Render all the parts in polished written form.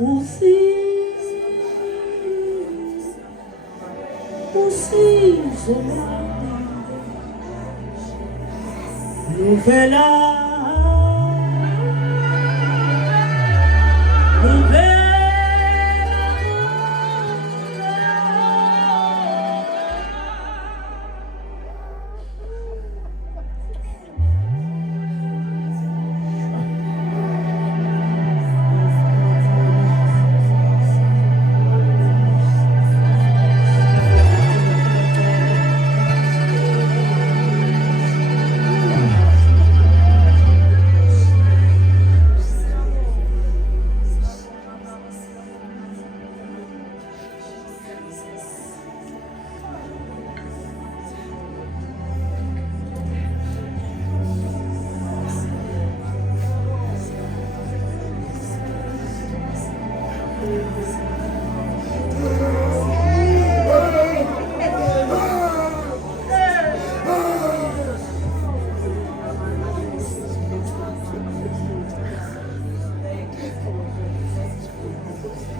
usizo luvela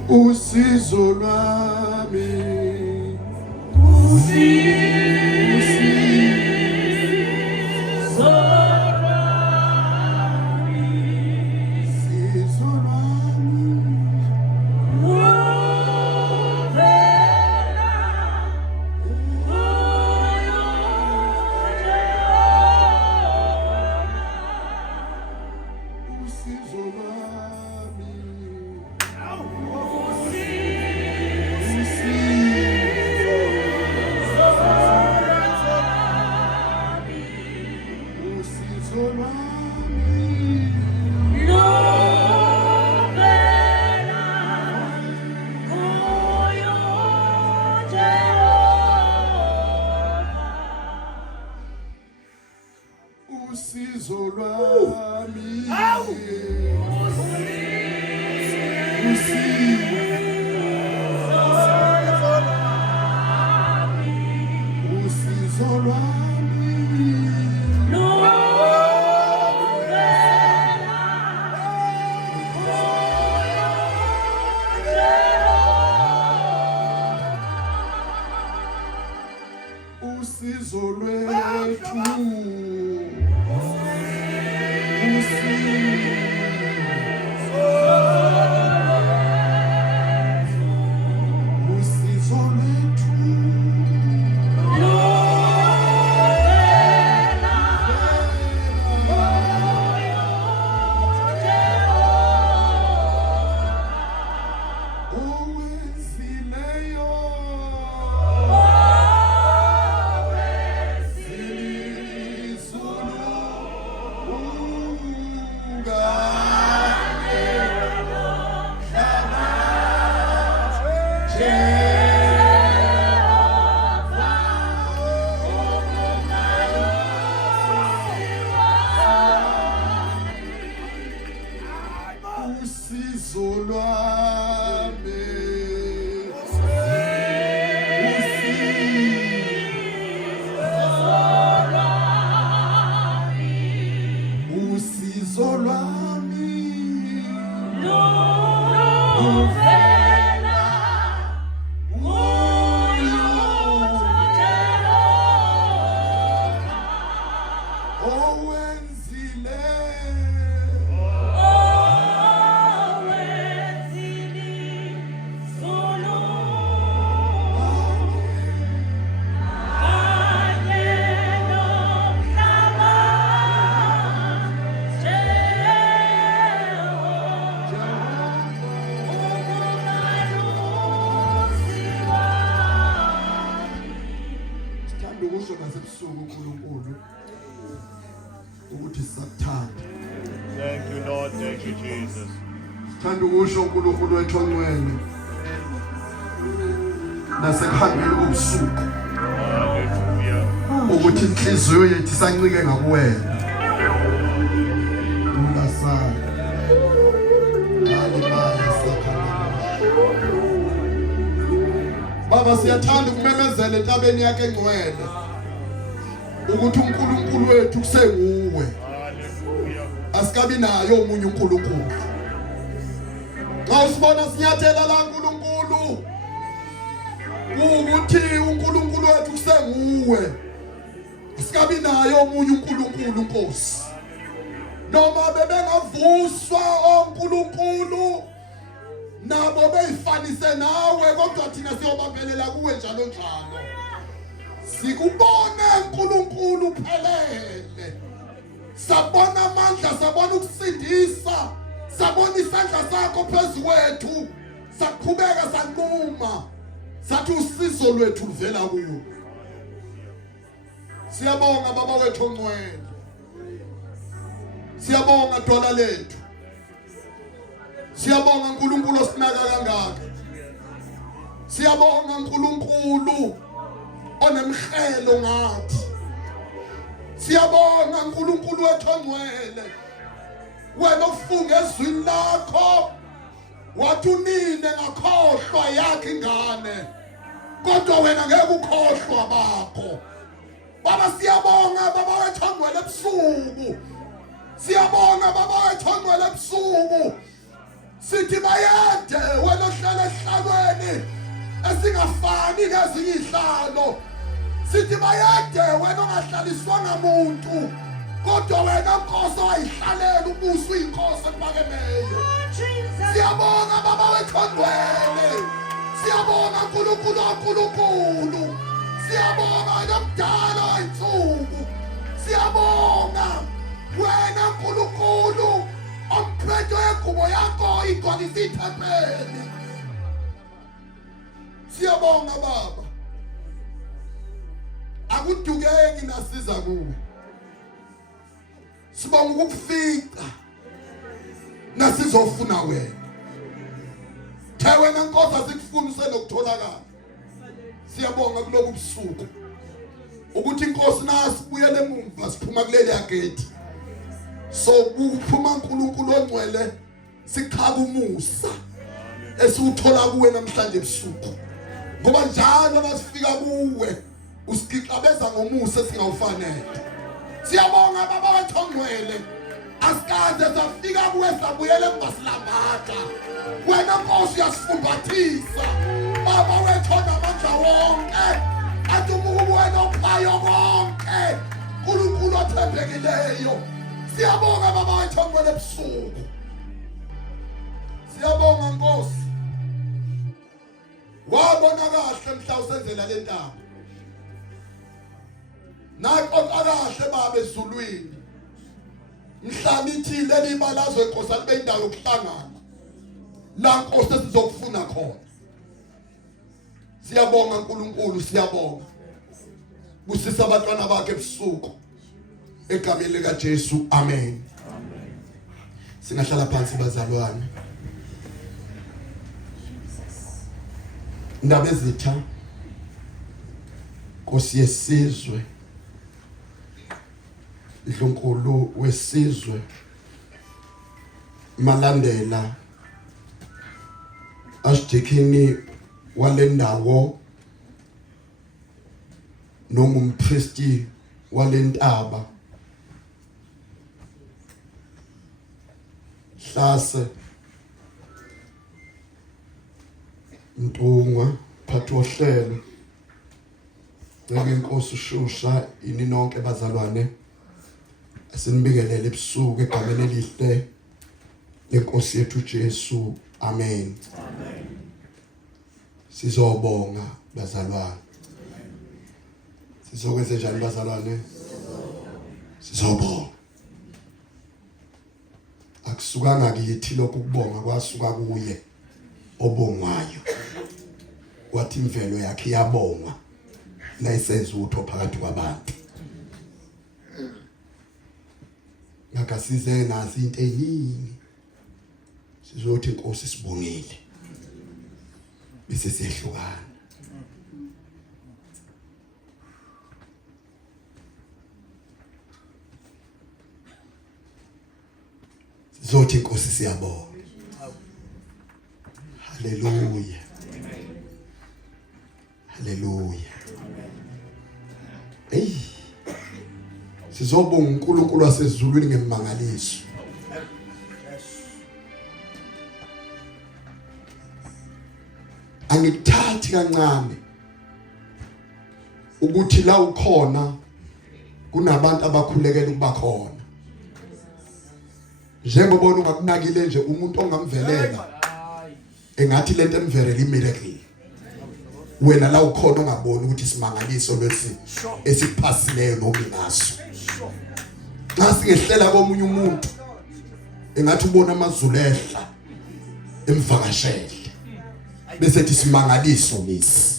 usizo lwami Thank you, Lord. Thank you, Jesus. Thanda ukusho uNkulunkulu wethu ongcwele nasekuhambeni kobusuku ukuthi inhliziyo yethu isancike ngakuwena ungasala Baba siyathanda ukumemezela entabeni yakhe engcwele ukuthi uNkulunkulu wethu kusenguwe asikabi nayo umunye uNkulunkulu Xa usibona sinyathela la uNkulunkulu ukuthi uNkulunkulu wethu kusenguwe. Sikabi nayo omunye uNkulunkulu Nkosi. Noma bebengavuswa oNkulunkulu nabo beyifanise nawe kodwa thina siyobambelela kuwe njalo njalo. Sikubone uNkulunkulu phelele. Sabona amandla, sabona ukusindisa, sabona isandla sakho phezu kwethu. Saqhubeka sanquma. Sathi usizo lwethu livela kuwe. Siyabonga baba wethu ongcwele. Siyabonga dola lethu. Siyabonga uNkulunkulu osinaka kangaka. Siyabonga uNkulunkulu onemkhelo ngathi. Siyabonga uNkulunkulu wethu ongcwele. Wena ofunga ezwini lakho wathi unine ngakhohlwa yakhe ingane. Kodwa wena ngeke ukhohlwa bakho. Baba siyabonga baba wethu ongcwele ebusuku. Siyabonga baba wethu ongcwele ebusuku. Sithi bayede wena ohlala ehlalweni esingafani nezinye ihlalo. Sithi bayede wena ongahlaliswanga umuntu. Kodwa wena Nkosi wayihlalela ubuso uyinkosi ephakameyo. Siyabonga baba wethu ongcwele. Siyabonga uNkulunkulu kaNkulunkulu. Siyabonga nomdala wayinsuku. Siyabonga wena Nkulunkulu omphetho yengubo yakho igcwalisa ithempeli. Siyabonga baba. Akudukeki nasiza kuwe. Sibonga ukufika nasizofuna wena. Wena Nkosi asikufuni usenokutholakala. Siyabonga kulobu busuku ukuthi inkosi nasibuyele emuva siphuma kuleli yagethi. So ukuphuma uNkulunkulu ongcwele sikhaba umusa esiwuthola kuwe namhlanje ebusuku. Ngoba njalo nasifika kuwe usiqabeza ngomusa esingawufanele. Siyabonga baba wethu ongcwele. Asikaze safika kuwe sabuyele kungasilambaka. Wena Nkosi uyasifumbathisa. Baba wethu onamandla wonke. Athi wena ophayo konke. uNkulunkulu othembekileyo. Siyabonga baba wethu ongcwele ebusuku. Siyabonga Nkosi. Wabona kahle mhla usenzela le ntaba. Naqoqa kahle baba ezulwini. Mhla nithi leli balazwe Nkosi alibe indawo yokuhlangana. La Nkosi sizokufuna khona. Siyabonga uNkulunkulu, siyabonga. Busisa abantwana bakhe ebusuku. Egameni lika Jesu, amen. Singahlala phansi bazalwane. Indaba ezitha Nkosi yesizwe. uNkulunkulu wesizwe malandela Archdeacon walendawo nomumpristi walentaba Hlase Ntungwa phathohlelo ngeNkosi uShusha ini nonke bazalwane asinibingelele ebusuku egameni elihle leNkosi yethu Jesu, amen. Amen. Sizobonga bazalwane. Sizokwenza njani bazalwane? Sizobonga. Akusukanga kithi lokhu kubonga kwasuka kuye obongwayo. Wathi imvelo yakhe iyabonga nayisenza utho phakathi kwabantu. Ngakasize nasi into eyiningi. Sizothi Nkosi sibongile. Bese siyehlukana. Sizothi Nkosi siyabonga. Hallelujah. Hallelujah. Hey. Sizobonga uNkulunkulu wasezulwini ngemangaliso. angikuthathi kancane ukuthi la ukhona kunabantu abakhulekela ukuba khona. Njengoba ungakunakile nje umuntu ongamvelela engathi lento emvelela imiracle. Wena la ukhona ongaboni ukuthi simangaliso lesi esiphasileyo noma ngaso. Xa singehlela komunye umuntu engathi ubona amazulu ehla emvakashele bese thi simangaliso lesi.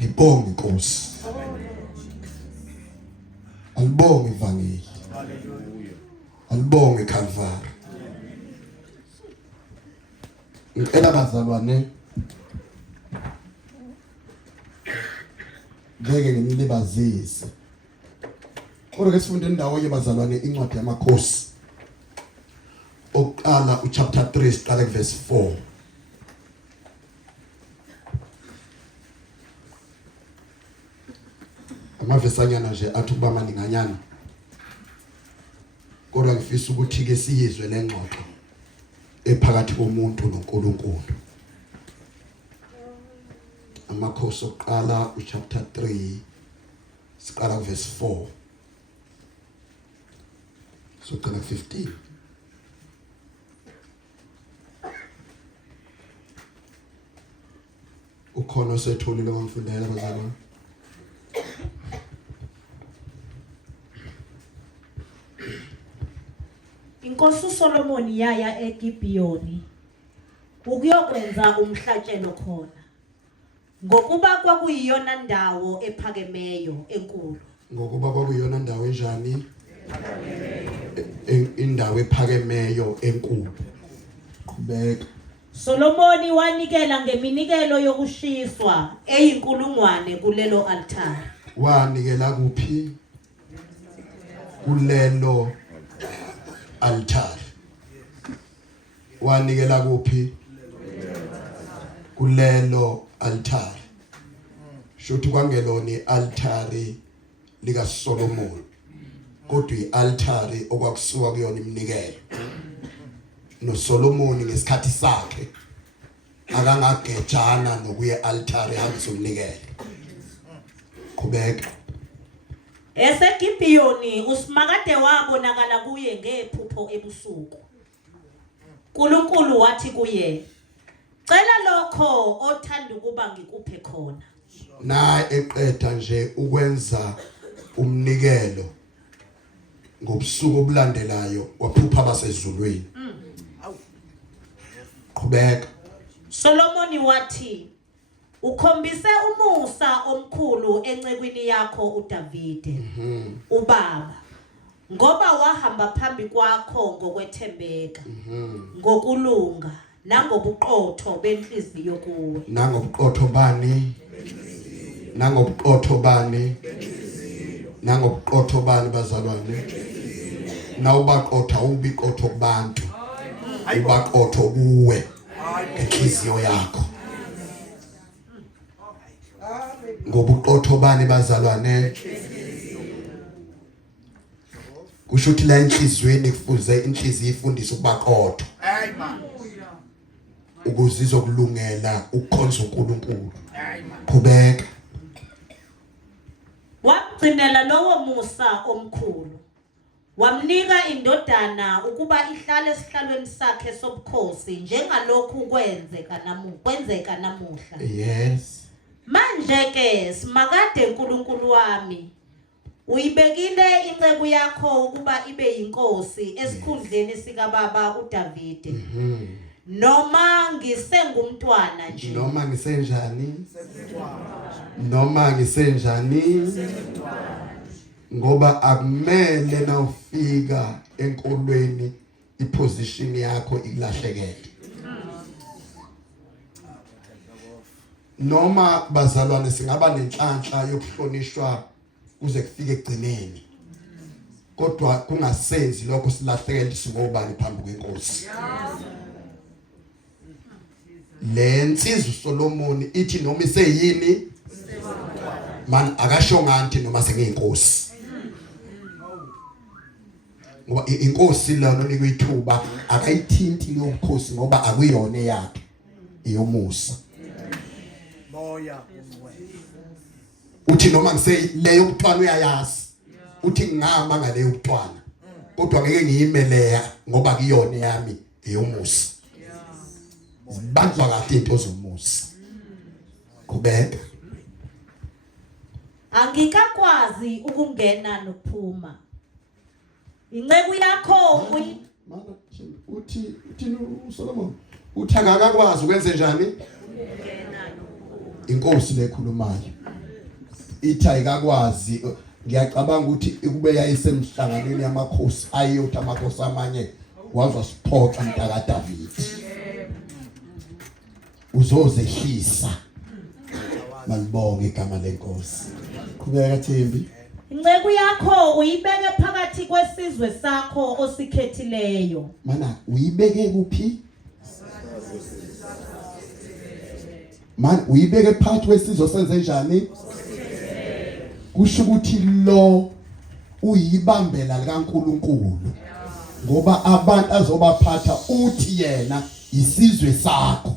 Ngibonge Nkosi. Alibonge ivangeli. Alibonge Calvary. Ngicela bazalwane ngeke nginilibazise. Kodwa ke sifunde indawo yebazalwane incwadi yamakhosi. Oqala uchapter 3 siqala verse 4. Amavesanyana nje athi kuba maninganyana. Kodwa ngifisa ukuthi ke siyizwe lengxoxo ephakathi komuntu noNkulunkulu. Amakhosi oqala uchapter 3 siqala verse 4. So kana 15. Ukhona osetholile ngomfundela abazalwane. Inkosi Solomon yaya eGibiyoni ukuyokwenza umhlatshelo khona. Ngokuba kwakuyiyona ndawo ephakemeyo enkulu. Ngokuba kwakuyiyona ndawo enjani? Indawo ephakemeyo enkulu. Qhubeka. Solomon wanikela ngeminikelo yokushiswa eyinkulungwane kulelo altar. Wanikela kuphi? Kulelo altar. Wanikela kuphi? Kulelo altar. Shothi kwangelona ialtari lika Solomon. Kodwa ialtari okwakusuka kuyona iminikelo. No Solomon ngesikhathi sakhe akangagejana nokuye altari hambisa umnikelo. Qhubeka. EseGibiyoni uSimakade wabonakala kuye ngephupho ebusuku. uNkulunkulu wathi kuye, "Cela lokho othanda ukuba ngikuphe khona." Na eqeda nje ukwenza umnikelo ngobusuku obulandelayo waphupha abasezulwini. Qhubeka. Solomon wathi, "Ukhombise umusa omkhulu encekwini yakho uDavide, ubaba, ngoba wahamba phambi kwakho ngokwethembeka, ngokulunga nangobuqotho benhliziyo kuwe." Nangobuqotho bani? Nangobuqotho bani? Nangobuqotho bani bazalwane? Nawubaqotha ubiqotho kubantu. Ubaqotho kuwe enhliziyo yakho. Ngobuqotho bani bazalwane? Kusho ukuthi la enhlizweni kufuze inhliziyo ifundise ukubaqotho. Ukuze izokulungela ukukhonza uNkulunkulu. Qhubeka. Wamgcinela lowo musa omkhulu. Wamnika indodana ukuba ihlale esihlalweni sakhe sobukhosi njengalokhu kwenzeka namuhla. Yes. Manje ke Simakade uNkulunkulu wami, uyibekile inceku yakho ukuba ibe yinkosi esikhundleni sika baba uDavide. Noma ngisengumntwana nje. Noma ngisenjani? Noma ngisenjani? Ngoba akumele na ufika enkolweni iposition yakho ikulahlekele. Noma bazalwane singaba nenhlanhla yokuhlonishwa kuze kufike egcineni. Kodwa kungasenzi lokho silahlekele singobani phambi kweNkosi. Lensizwe uSolomon ithi noma iseyini man akasho ngathi noma sengiyinkosi. ngoba inkosi lana nikuyithuba akayithinti leyo nkosi ngoba akuyona yakhe iyomusa moya uthi noma ngise leyo buthwana uyayazi uthi ngingama ngaleyo buthwana kodwa ngeke ngiyimeleya ngoba kuyona yami iyomusa zibanjwa kahle into zomusa kubeka angikakwazi ukungena nokuphuma inceku yakho uthi uSolomon uthi angakakwazi ukwenze njani inkosi lekhulumayo ithi ayikakwazi ngiyacabanga ukuthi kube yayisemhlanganweni yamakhosi ayothi amakhosi amanye wazwa siphoxa mntaka David uzozehlisa malibonge igama lenkosi qhubeka Thembi inceku yakho uyibeke phakathi kwesizwe sakho osikhethileyo mana uyibeke kuphi man uyibeke phakathi kwesizwe senze njani kusho ukuthi lo uyibambela kaNkuluNkulu ngoba abantu azobaphatha uthi yena isizwe sakho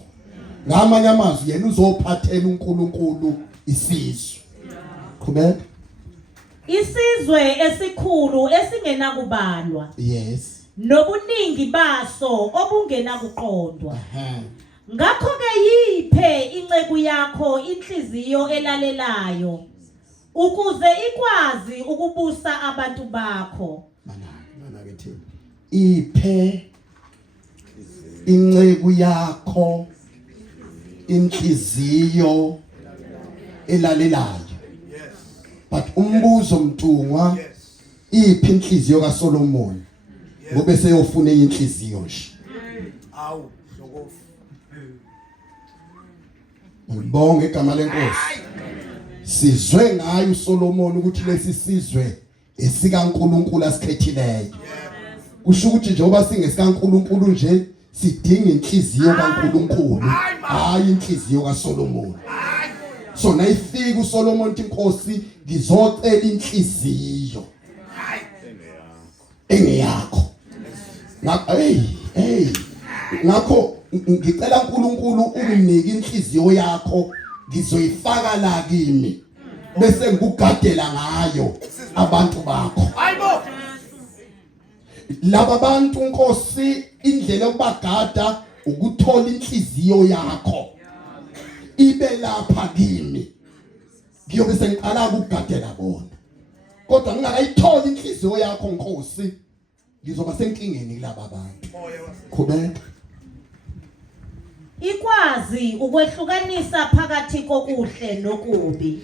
ngamanye amazwi yena uzophathela uNkulunkulu isizwe qhubeka isizwe esikhulu esingenakubalwa yes nobuningi baso obungenakuqondwa ngakho ke yiphe inceku yakho inhliziyo elalelayo ukuze ikwazi ukubusa abantu bakho mana ke Thembi iphe inceku yakho inhliziyo elalelayo but umbuzo mntungwa iphi inhliziyo kaSolomon ngobe seyofuna inhliziyo nje awu lokofu ngibonge igama lenkosi sizwe ngayo uSolomon ukuthi lesi sizwe esikaNkuluNkulu asikhethileyo kusho ukuthi njengoba singesikaNkuluNkulu nje sidinga inhliziyo kaNkuluNkulu hayi inhliziyo kaSolomon so nayifika uSolomon inkosi ngizocela inhliziyo engeyakho ngakho ngicela uNkulunkulu unginike inhliziyo yakho ngizoyifaka la kimi bese ngikugadela ngayo abantu bakho hayibo laba bantu Nkosi indlela yokubagada ukuthola inhliziyo yakho ibe lapha kimi ngiyobe sengiqala ukugadela bona kodwa ngingakayithola inhliziyo yakho Nkosi ngizoba senkingeni kulaba bantu qhubeka ikwazi ukwehlukanisa phakathi kokuhle nokubi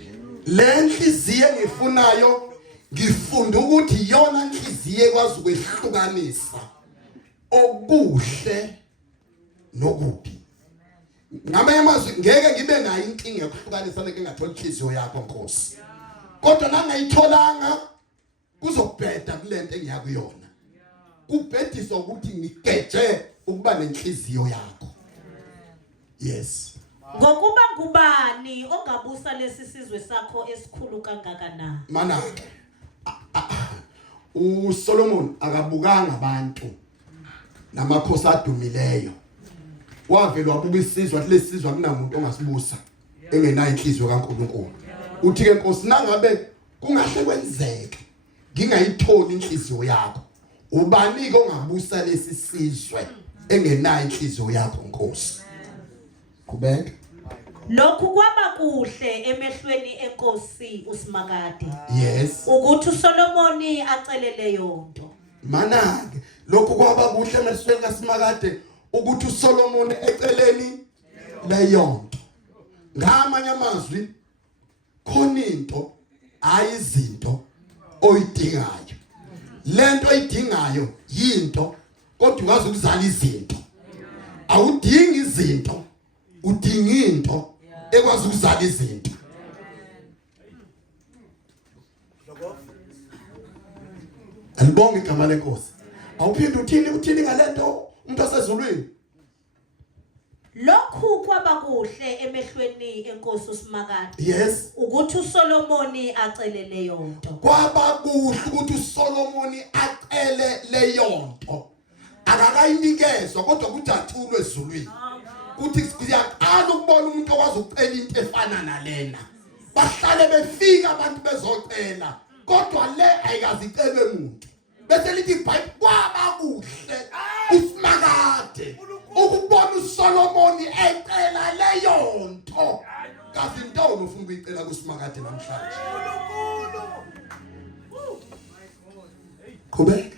le nhliziyo engifunayo ngifunda ukuthi yona inhliziyo ekwazi ukwehlukanisa okuhle nokubi ngamanye amazwi ngeke ngibe nayo inkinga yokuhlukanisa leke ngathola inhliziyo yakho Nkosi kodwa nangayitholanga kuzobheda kulento engiyakuyona kubhedisa ukuthi ngigeje ukuba nenhliziyo yakho yes ngokuba ngubani ongabusa lesi sizwe sakho esikhulu kangakanani mana uSolomon akabukanga abantu namakhosi adumileyo wavela wabuka isizwe athi lesizwe akunamuntu ongasibusa engenayo inhliziyo kaNkuluNkulu uthi ke Nkosi nangabe kungahle kwenzeke ngingayitholi inhliziyo yakho ubani ke ongabusa lesi sizwe engenayo inhliziyo yakho Nkosi kubeka lokhu kwaba kuhle emehlweni enkosi uSimakade yes ukuthi uSolomoni acelele yonto mana ke lokhu kwaba kuhle emehlweni kaSimakade ukuthi uSolomon eceleni leyonto ngamanye amazwi khona into ayizinto oyidingayo lento oyidingayo yinto kodwa ukwazi ukuzala izinto awudingi izinto udinga into ekwazi ukuzala izinto alibonge igama lenkosi awuphinde uthini ngalento umuntu osezulwini lokhu kwaba kuhle emehlweni enkosi uSimakade Yes. ukuthi uSolomoni acele leyo nto. Kwaba kuhle ukuthi uSolomoni acele leyo nto. Akakayinikeza kodwa ukuthi athulwe ezulwini. Uthi siyaqala ukubona umuntu owazi ukucela into efana nalena. Bahlale befika abantu bezocela kodwa le ayikazicelwe umuntu. Bese lithi iBhayibheli kwaba kuhle uSimakade ukubona uSolomoni ecela leyo nto. Kazi intawulo ufuna ukuyicela kuSimakade namhlanje. Qhubeka.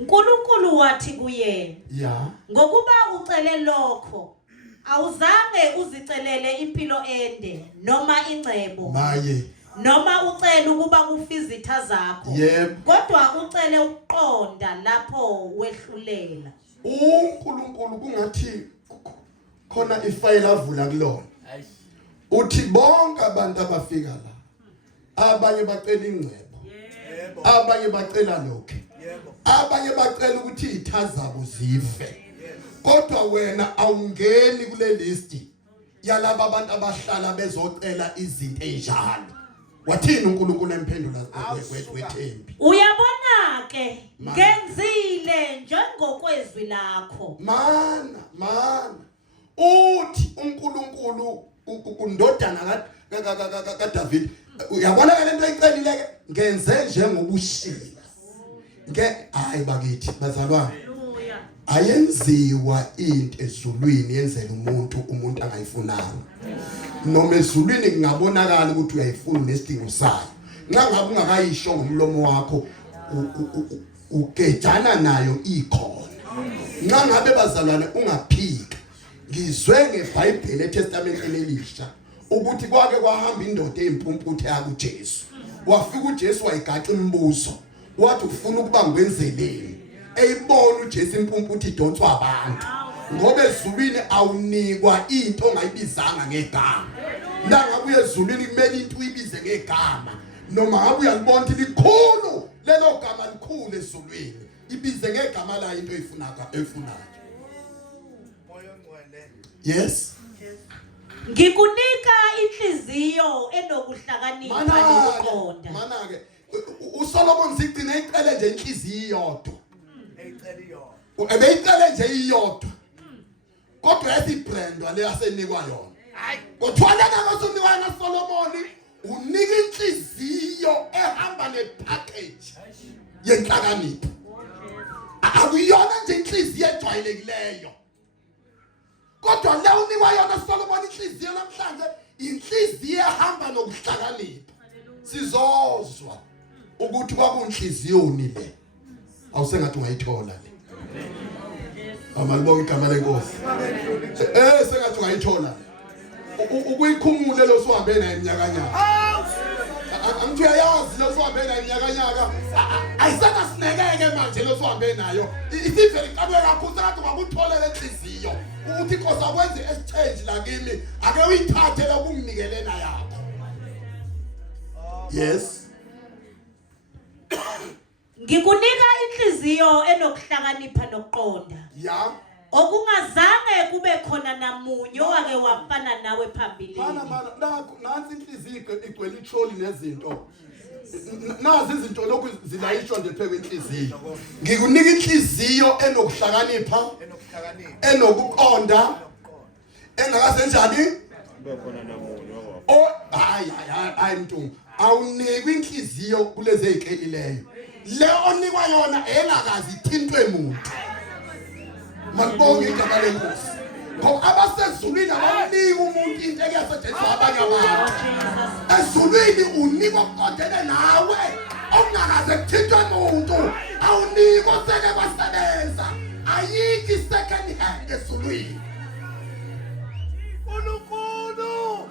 uNkulunkulu wathi kuye, Yeah. ngokuba ucele lokho awuzange uzicelele impilo ende noma ingcebo Maye. noma ucele ukuba kufizitha zakho, Yebo. kodwa ucele ukuqonda lapho wehlulela. uNkulunkulu kungathi khona ifayela avula kulona. Uthi bonke abantu abafika la abanye bacela ingcebo, Yebo. abanye bacela lokho, Yebo. abanye bacela ukuthi izitha zabo zife. Kodwa wena awungeni kule list yalabo abantu abahlala bezocela izinto ezinjalo. Wathini uNkulunkulu emphendula kwethembi? Uyabona ke ngenzile njengokwezwi lakho. Mana uthi uNkulunkulu undodana kaDavid uyabona ke lento ayicelile ke ngenze njengobushila hayi bakithi bazalwane ayenziwa into ezulwini yenzela umuntu angayifunanga noma ezulwini kungabonakala ukuthi uyayifuna nesidingo sayo nxa ngabe ungakayisho ngomlomo wakho ugejana nayo ikhona nxa ngabe bazalwane ungaphika ngizwe ngeBhayibheli eTestamenteni elisha ukuthi kwake kwahamba indoda empumputhe yakuJesu wafika uJesu wayigaxa imibuzo wathi ufuna ukuba ngwenzeleni eyibona uJesu impumputhe idonswa abantu ngoba ezulwini awunikwa into ongayibizanga ngegama la ngabe ezulwini kumele into uyibize ngegama noma ngabe uyalibona ukuthi likhulu lelo gama likhulu ezulwini ibize ngegama la into efunayo. Yes. Ngikunika inhliziyo enokuhlakanipha nokuqonda. Mana ke uSolomon sigcina icele nje inhliziyo iyodwa. Ebeyicele nje iyodwa. Kodwa yasibrandwa le yasenikwa yona. Kodwa ngasunikwa na Solomon unika inhliziyo ehamba nepackage yenhlakanipho. Akuyona nje inhliziyo ejwayelekileyo. Kodwa le unikwa yona Solomon inhliziyo namhlanje inhliziyo ehamba nokuhlakanipha. Sizozwa ukuthi kwakunhliziyoni le. Awusengathi ungayithola le. Amalibonga igama lenkosi. Sengathi ungayithola. Ukuyikhumule lo sihambe naye iminyaka nyaka. Angithi uyayazi lo sihambe naye iminyaka nyaka. Ayisana sinekeke manje lo sihambe nayo. Isivele kabe kakhulu sengathi ungakuthola le inhliziyo. Ukuthi inkosi akwenze exchange la kimi ake uyithathe la kunginikelena yakho. Yes. Ngikunika inhliziyo enokuhlakanipha nokuqonda. Yeah. Okungazange kube khona namunye owake wafana nawe phambilini. Mana nansi inhliziyo igcwele itroli nezinto. Nazi izinto lokhu zilayishwa nje pheke inhliziyo. Ngikunika inhliziyo enokuhlakanipha, enokuqonda, engakasenjani? Kube khona namunye wawa. Oh, hayi mntu. Awunikwa inhliziyo kulezi eziqhelileyo. Le onikwa yona engakazi ithintwe umuntu. Makubonge igama lenkosi. Ngoba abasezulwini abanika umuntu into eyasetshenziswa abanye abantu. Ezulwini unikwa okuqondene nawe ongakaze kuthintwe umuntu. Awunikwa sele kwasebenza. Ayikho second hand ezulwini. UNkulunkulu.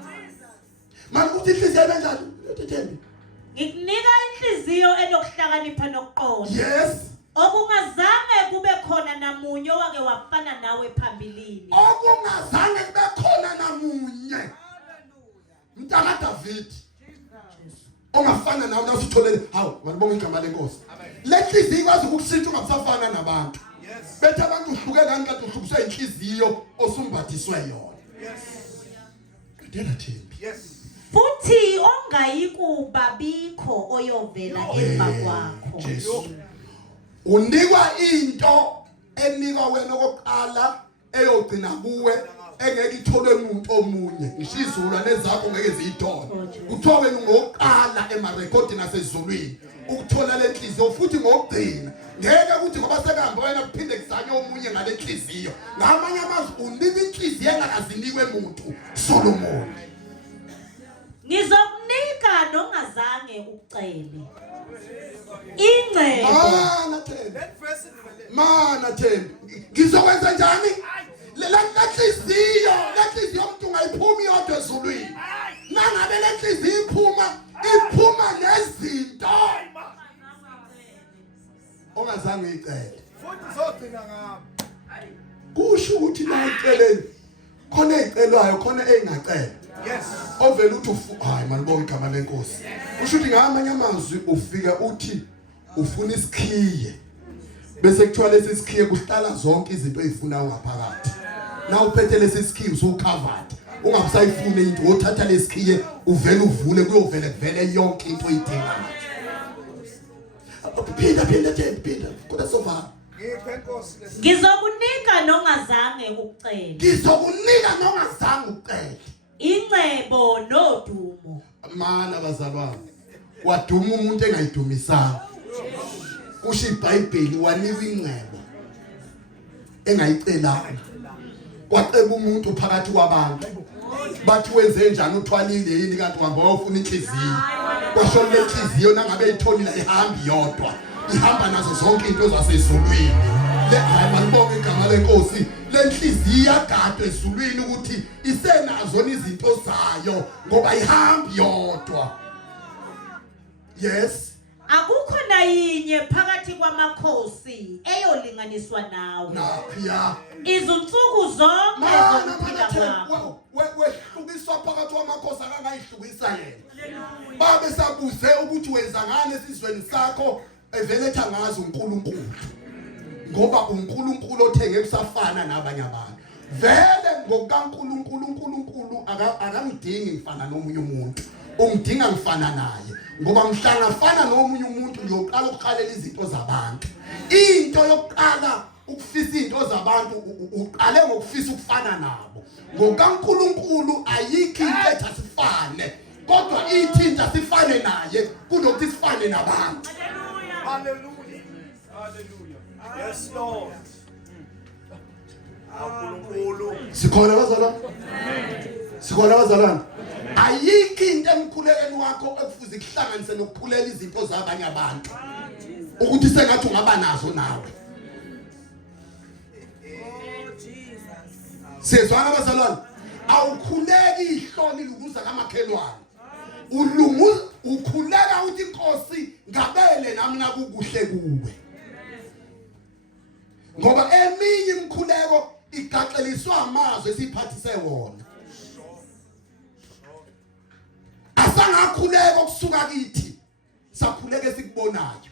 Makuthi inhliziyo kanjani? Uthembi. Ngikunika inhliziyo enokuhlakanipha nokuqonda. Yes. Okungazange kube khona namunye owake wafana nawe phambilini. Okungazange kube khona namunye. Mntana David. Ongafana nawe nasitholele. Hawu, ngibonga igama lenkosi. Le inhliziyo ikwazi ukukushintsha ungasafana nabantu. bethe abantu uhluke kanti kade uhlukiswe inhliziyo osumbathiswe yona. Kadela Thembi. Futhi ongayikuba bikho oyovela emva kwakho. Unikwa into enikwa wena okokuqala eyogcina kuwe engeke itholwe umuntu omunye. Ngisho izulwane zakho ngeke ziyithole. Kuthiwa wena ngokuqala emarekodi nasezulwini ukuthola lenhliziyo futhi ngokugcina. Ngeke ukuthi ngoba sekahamba wena kuphinde kusanye omunye ngale nhliziyo. Ngamanye amazwi unika inhliziyo engakazinikwe umuntu Solomon. Ngizokunika nongazange ucele. Ingcebo. Mana Thembi. Ngizokwenza njani? Lenhliziyo umuntu ungayiphumi yodwa ezulwini. Nangabe lenhliziyo iphuma nezinto ongazange uyicele. Futhi uzogcina ngabo. Kusho ukuthi la eceleni khona ezicelwayo khona engacela. Ovela uthi hayi malibonke igama lenkosi. Kusho ukuthi ngamanye amazwi ufika uthi ufuna isikhiye. Bese kuthiwa lesi sikhiye kuhlala zonke izinto ezifuna ngaphakathi. Na uphethe lesi sikhiye usucovered. Ungabusayifune into othatha lesi sikhiye uvela uvule kuyovela kuvele yonke into oyidingayo. Phinda kodwa sofa. Ngizokunika nongazange ucele. Ingcebo nodumo. Mana bazalwane. Waduma umuntu engayidumisanga. Kusho iBhayibheli wanika ingcebo engayicelanga. Kwaceba umuntu phakathi kwabantu. Bathi wenze njani uthwalile yini kanti uhamba ufuna inhliziyo. Kwasho lenhliziyo nangabe itholile ihambi yodwa. Ihamba nazo zonke into zasezulwini. Malibonke igama lenkosi. Lenhliziyo yagadwa ezulwini ukuthi isenazo izinto zayo ngoba ihambi yodwa. Yes. Akukho nayinye phakathi kwamakhosi eyolinganiswa nawe. Naphiya. Izinsuku zonke zokuphila kwakho. Wehlukiswa phakathi kwamakhosi akangayihlukisa yena. Babe sabuze ukuthi wenza ngani esizweni sakho evele ethi angazi uNkulunkulu. Ngoba uNkulunkulu othenge kusafana nabanye abantu. Vele ngokaNkulunkulu akamdingi ngifana nomunye umuntu. Umdinga ngifana naye. Ngoba mhlanga fana nomunye umuntu ngiyoqala ukukhalela izinto zabantu. Into yokuqala ukufisa izinto zabantu uqale ngokufisa ukufana nabo. NgokaNkulunkulu ayikho into ethi asifane. Kodwa ithinta sifane naye kunokuthi sifane nabantu. Hallelujah. Yes Lord. Sikhona bazalwane. Ayikho into emkhulekeni wakho ekufuze kuhlanganise nokukhulela izinto zabanye abantu. Ukuthi sengathi ungaba nazo nawe. Sezwana bazalwane. Awukhuleki ihloni lukuza kamakhelwane. Ukhuleka uthi inkosi ngabele nami nakukuhle kuwe. Ngoba eminye imkhuleko igaxeliswa amazwi esiphathise wona. Asangakhuleka okusuka kithi. Sakhuleka esikubonayo.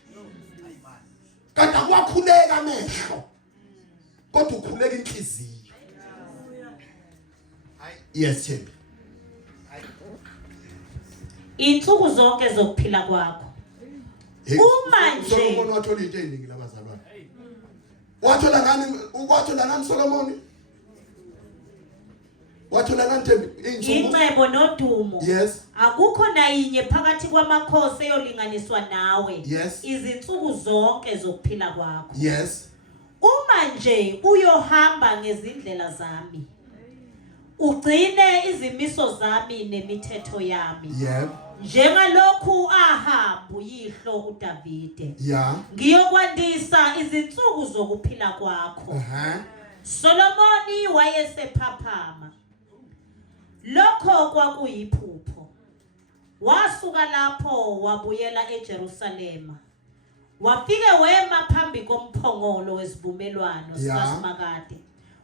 Kanti akwakhuleka amehlo. Kodwa ukhuleka inhliziyo. Yes Thembi. Insuku zonke zokuphila kwakho. Uma nje Solomon wathola into eziningi labazalwane. Wathola ngani Solomon? Wathola ngani Thembi? Ingcebo nodumo. Yes. Akukho nayinye phakathi kwamakhosi eyolinganiswa nawe. Yes. Izinsuku zonke zokuphila kwakho. Yes. Uma nje uyohamba ngezindlela zami. Ugcine izimiso zami nemithetho yami. Yeah. Njengalokhu ahamba uyihlo uDavide. Yeah. Ngiyokwandisa izinsuku zokuphila kwakho. Solomoni wayesephaphama. Lokho kwakuyiphupho. Wasuka lapho wabuyela eJerusalema. Wafike wema phambi komphongolo wesivumelwano sikaSimakade.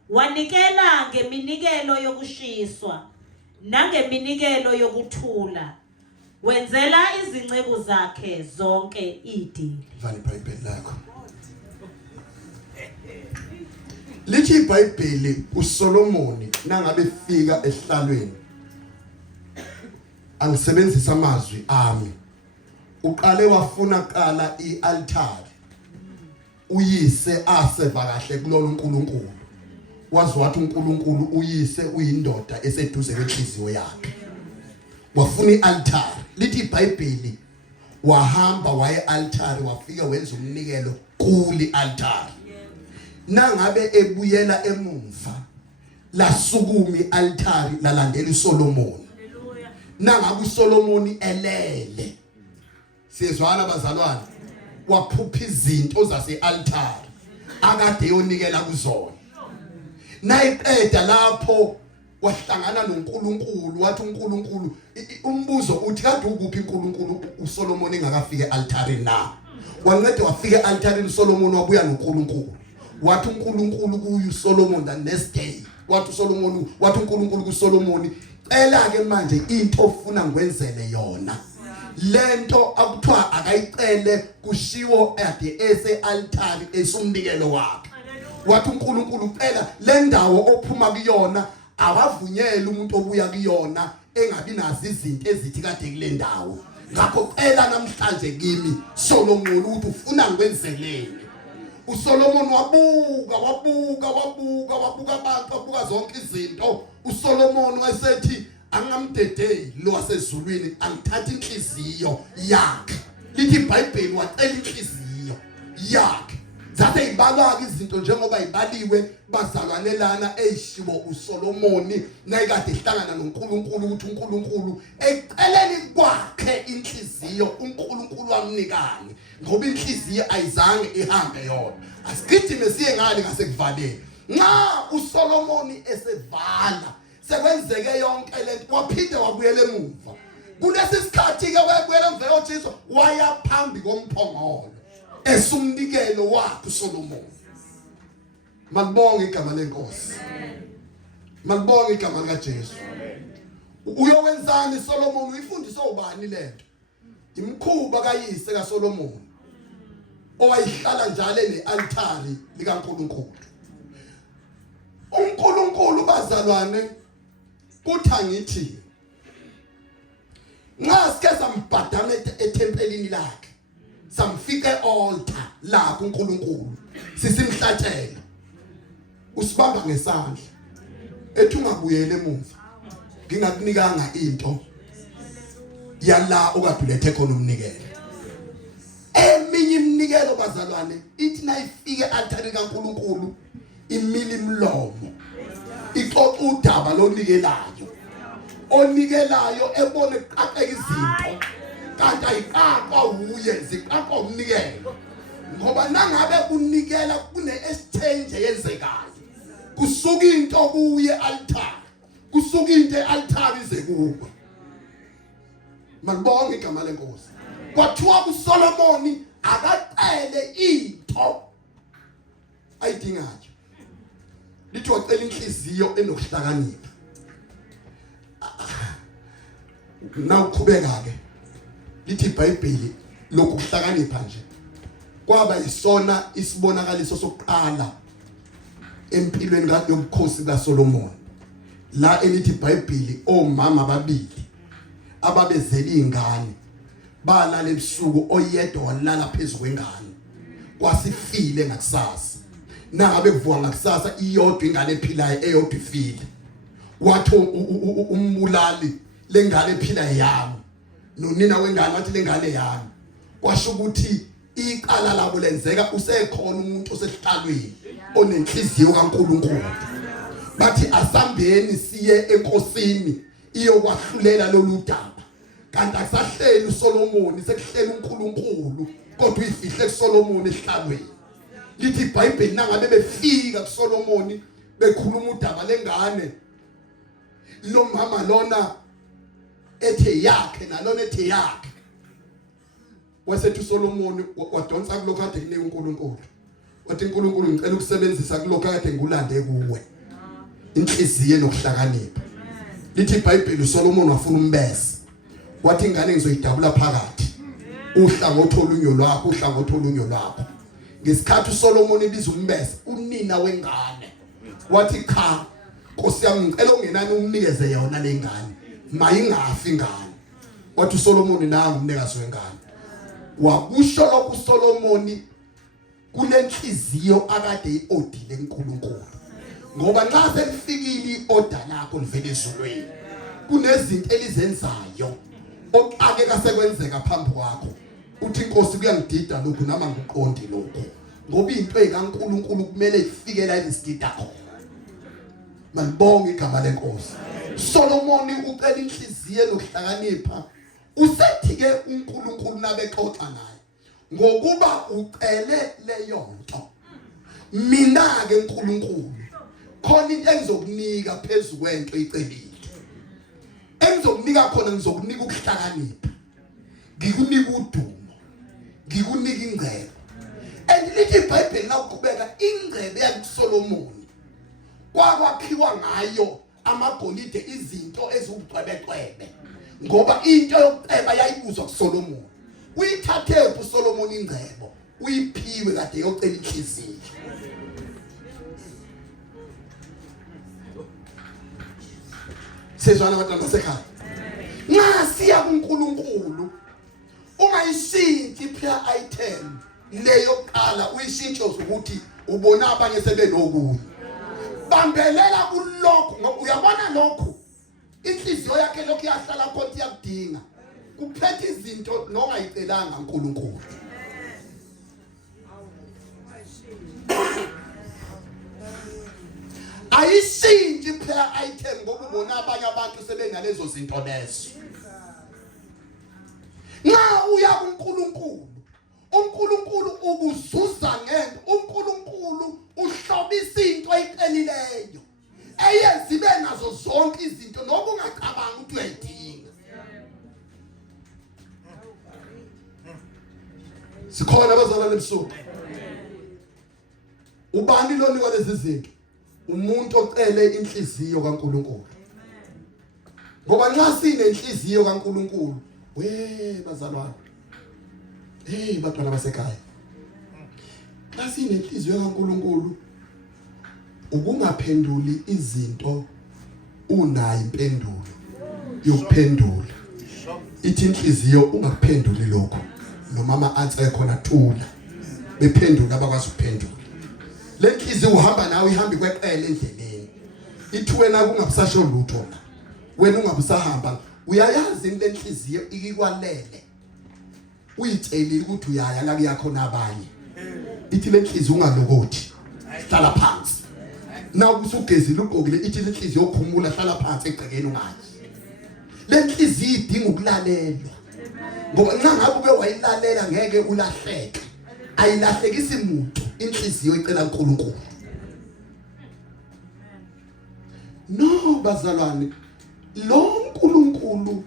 Wanikela ngeminikelo yokushiswa nangeminikelo yokuthula. Wenzela izinceku zakhe zonke idili. Vale iBhayibheli lakho. lithi iBhayibheli uSolomoni nangabe fika esihlalweni angisebenzisa amazwi ami uqale wafuna qala ialtar uyise aseva kahle kulona uNkulunkulu wazi wathi uNkulunkulu uyise uyindoda eseduze kwenhliziyo yakhe wafuna ialtar lithi iBhayibheli wahamba waye altar wafika wenza umnikelo kuli altar nangabe ebuyela emumva lasukumi altar lalandela uSolomoni nangabe uSolomoni elele sizwana bazalwane waphupha izinto zase-altar akade yonikela kuzona nayiqeda lapho wahlangana noNkulunkulu wathi uNkulunkulu umbuzo uthi kade ukuphi uNkulunkulu uSolomoni engakafike e-altareni na wancede wafika e-altareni uSolomoni wabuya noNkulunkulu wathi uNkulunkulu kuyo uSolomoni the next day wathi uSolomoni wathi uNkulunkulu kuSolomoni cela ke manje into ofuna ngikwenzele yona lento akuthiwa akayicele kushiwo ade ese-altar esumnikelo wakhe wathi uNkulunkulu cela le ndawo ophuma kuyona awavunyele umuntu obuya kuyona engabi nazo izinto ezithi kade kule ndawo ngakho cela namhlanje kimi Solomon ukuthi ufuna ngikwenzeleni uSolomon wabuka abantu wabuka zonke izinto uSolomon wayesethi angamdedeli lo wasezulwini angithatha inhliziyo yakhe lithi iBhayibheli wacela inhliziyo yakhe zathe ibalwa izinto njengoba ibaliwe bazalwanelana eyishiwo uSolomoni nayikade ihlangana noNkulunkulu ukuthi uNkulunkulu eceleni kwakhe inhliziyo uNkulunkulu wamnikani ngoba inhliziyo ayizange ihambe yona asigidime siye ngale ngasekuvaleni nxa uSolomoni esevala sekwenzeke yonke lento waphinde wabuyela emuva kulesi sikhathi ke wayebuyela emva yoJesu waya phambi komphongolo esumnikelo wakhe uSolomoni malibonga igama lenkosi malibonga igama likaJesu uyowenzani Solomon uyifundiswa ubani lento imkhuba kayise kaSolomoni owayihlala njalo nealtari likaNkulunkulu uNkulunkulu bazalwane kuthi angithi nxa sike sambhadama etempelini lakhe samfika ealtar lapho uNkulunkulu sisimhlathela usibamba ngesandla ethi ungabuyele emuva ngingakunikanga into yala okadulethe khona umnikelo eminye iminikelo bazalwane ithi nayifike ealtareni kaNkulunkulu imili imlomo ixoxa udaba lonikelayo onikelayo ebone qaqeka izinto kanti ayiqaqwa uye ziqaqwa umnikelo ngoba nangabe unikela kune exchange yenzekayo kusuka into kuye altar kusuka into ealtar ize kuwe malibonga igama lenkosi kwathiwa uSolomoni akacele into ayidingayo lithi wacela inhliziyo enokuhlakanipha nawuqhubeka ke lithi iBhayibheli lokuhlakanipha nje kwaba isona isibonakaliso sokuqala empilweni yobukhosi kaSolomon la elithi iBhayibheli omama babili ababezela izingane balala ebusuku oyedwa walala phezulu kwengane kwasifile ngakusasa nangabe kuvuka ngakusasa iyodwa ingane ephilayo eyodwa ifile wathi umbulali lengane ephilayo yami nonina wengane wathi lengane yami kwasho ukuthi iqala labo lenzeka usekhona umuntu osehlalweni onenhliziyo kaNkulunkulu bathi asambeni siye enkosini iyokwahlulela lolu daba kanti akusahleli uSolomoni sekuhlela uNkulunkulu kodwa uyifihle kuSolomoni ehlalweni lithi iBhayibheli nangabe befika kuSolomoni bekhuluma udaba lengane lo mama lona ethe yakhe nalona ethe yakhe wasethi uSolomoni wadonsa kulokho kade kunike uNkulunkulu wathi uNkulunkulu ngicela ukusebenzisa kulokho kade ngulande kuwe inhliziyo enokuhlakanipha lithi iBhayibheli uSolomoni wafuna umbese wathi ingane ngizoyidabula phakathi uhlangothi olunyo lwakho uhlangothi olunyo lwakho ngesikhathi uSolomoni ibiza umbese unina wengane wathi cha Nkosi yami ngicela ungenani umnikeze yona le ngane mayingafi ingane wathi uSolomon nangu umnikazi wengane wakusho lokhu uSolomon kulenhliziyo akade iodile enkulunkulu ngoba nxa selifikile iorder lakho livele ezulwini kunezinto elizenzayo okake kasekwenzeka phambi kwakho uthi Nkosi kuyangidida lokhu nama ngiqondi lokhu ngoba into ekaNkulunkulu kumele ifike la isigida khona malibonga igama lenkosi Solomon ucela inhliziyo nokuhlakanipha usethi ke uNkulunkulu nabexoxa naye ngokuba ucele leyo nto mina ke uNkulunkulu khona into engizokunika phezulu kwento icelile engizokunika khona ngizokunika ukuhlakanipha ngikunika udumo ngikunika ingcebo andilithi iBhayibheli laqhubeka ingcebe yakuSolomon kwakhiwa ngayo amagolide izinto ezibucwebecwebe ngoba into yokuceba yayibuzwa kuSolomon uyithathe uSolomon ingcebo uyiphiwe kade yocela inhliziyo sezwana abantwana basekhaya nxa siya kuNkulunkulu ungayishinthi prayer item leyo qala uyishintshe ukuthi ubona abanye sebenokunye bambelela kulokho ngoba uyabona lokho inhliziyo yakhe lokho yahlala konke yakudinga kuphethe izinto nongayicelanga uNkulunkulu ayishintshe prayer item ngoba ubona abanye abantu sebenalezo zinto lezo nxa uya kuNkulunkulu uNkulunkulu ukuzuza ngento uNkulunkulu uhlobisa into eyiqelileyo eyenzibe nazo zonke izinto noba ungacabanga ukuthi uyayidinga sikhona abazalwane ebusuku ubani loni kwalezi zinto umuntu ocele inhliziyo kaNkulunkulu ngoba nxa sinenhliziyo kaNkulunkulu bazalwane bantwana basekhaya nxa sinenhliziyo kaNkulunkulu ukungaphenduli izinto unayo impendulo yokuphendula ithi inhliziyo ungakuphenduli lokho noma ama-answer ekhona thula bephendula abakwazi ukuphendula le nhliziyo uhamba nawe ihambi kweqele endleleni ithi wena kungabusasho lutho wena ungabusahamba uyayazi le nhliziyo ikikwalele uyitshelile ukuthi uyaya la kuyakhona abanye ithi le nhliziyo ungalokothi hlala phansi na usugezile ugqokile ithi le nhliziyo okhumula hlala phansi egcekeni ungayi le nhliziyo idinga ukulalelwa ngoba nxa ngabe ube wayilalela ngeke ulahleke ayilahlekisi umuntu inhliziyo icela uNkulunkulu no bazalwane lo uNkulunkulu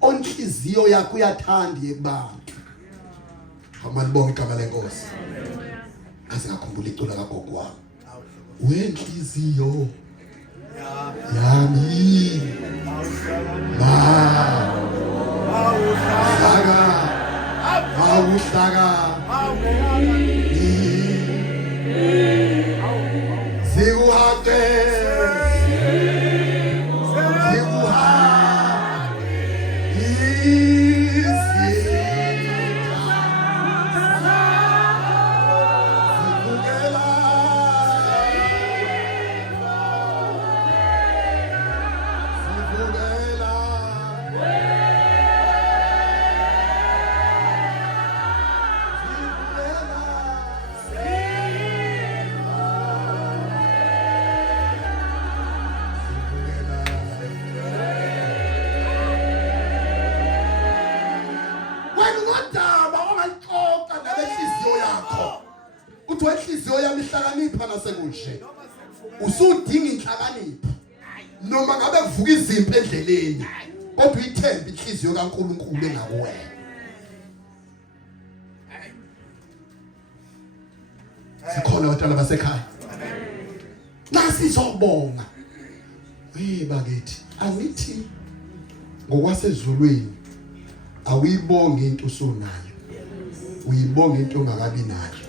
onhliziyo yakho uyathanda yebantu amalibonga igama lenkosi asingakhumbula icula kagogo wami wenhliziyo yami awuhlaka zikuhaqe inhliziyo yami ihlakanipha nasekushe usudinga inhlakanipho noma ngabe kuvuka izimpi endleleni kodwa uyithemba inhliziyo kaNkulunkulu engakuwena sikhona abantwana basekhaya nasizobonga bakithi angithi ngokwasezulwini awuyibonge into usunayo uyibonge into ongakabi nayo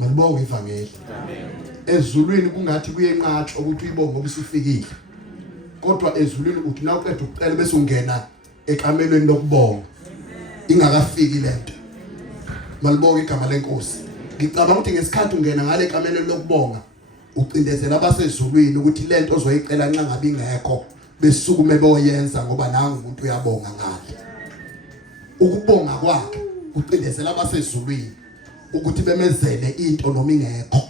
Malibonga ivangeli. Ezulwini kungathi kuyenqatshwa ukuthi uyibonge ngoba usufikile. Kodwa ezulwini uthi na uqeda ukucela bese ungena ekamelweni lokubonga. Ingakafiki lento. Malibonga igama lenkosi. Ngicabanga ukuthi ngesikhathi ungena ngale kamelweni lokubonga ucindezela abasezulwini ukuthi lento ozoyicela nxa ngabe ingekho besukume boyenza ngoba nangu umuntu uyabonga ngale. Ukubonga kwakhe ucindezela abasezulwini ukuthi bemezele into noma ingekho.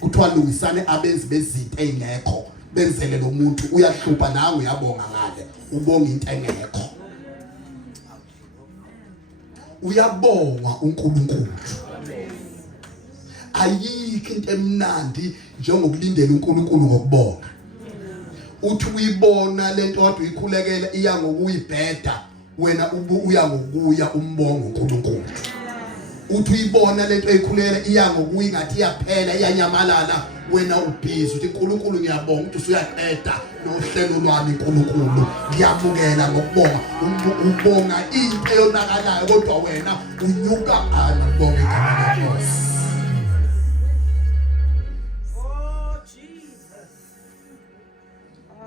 Kuthiwa lungisane abenzi bezinto ezingekho benzele lo muntu uyahlupha nawe uyabonga ngale ubonga into engekho. Uyabonga uNkulunkulu. Ayikho into emnandi njengokulindela uNkulunkulu ngokubonga. Uthi uyibona lento wadu uyikhulekela iya ngokuyibheda wena uya ngokuya umbonga uNkulunkulu. Uthi uyibona lento eyikhulekela iya ngokuyingathi iyaphela iyanyamalala wena ubhizi uthi uNkulunkulu ngiyabonga ukuthi usuyaqeda nohlelo lwami uNkulunkulu ngiyabukela ngokubonga ubonga into eyonakalayo kodwa wena unyuka ngokubonga igama lenkosi.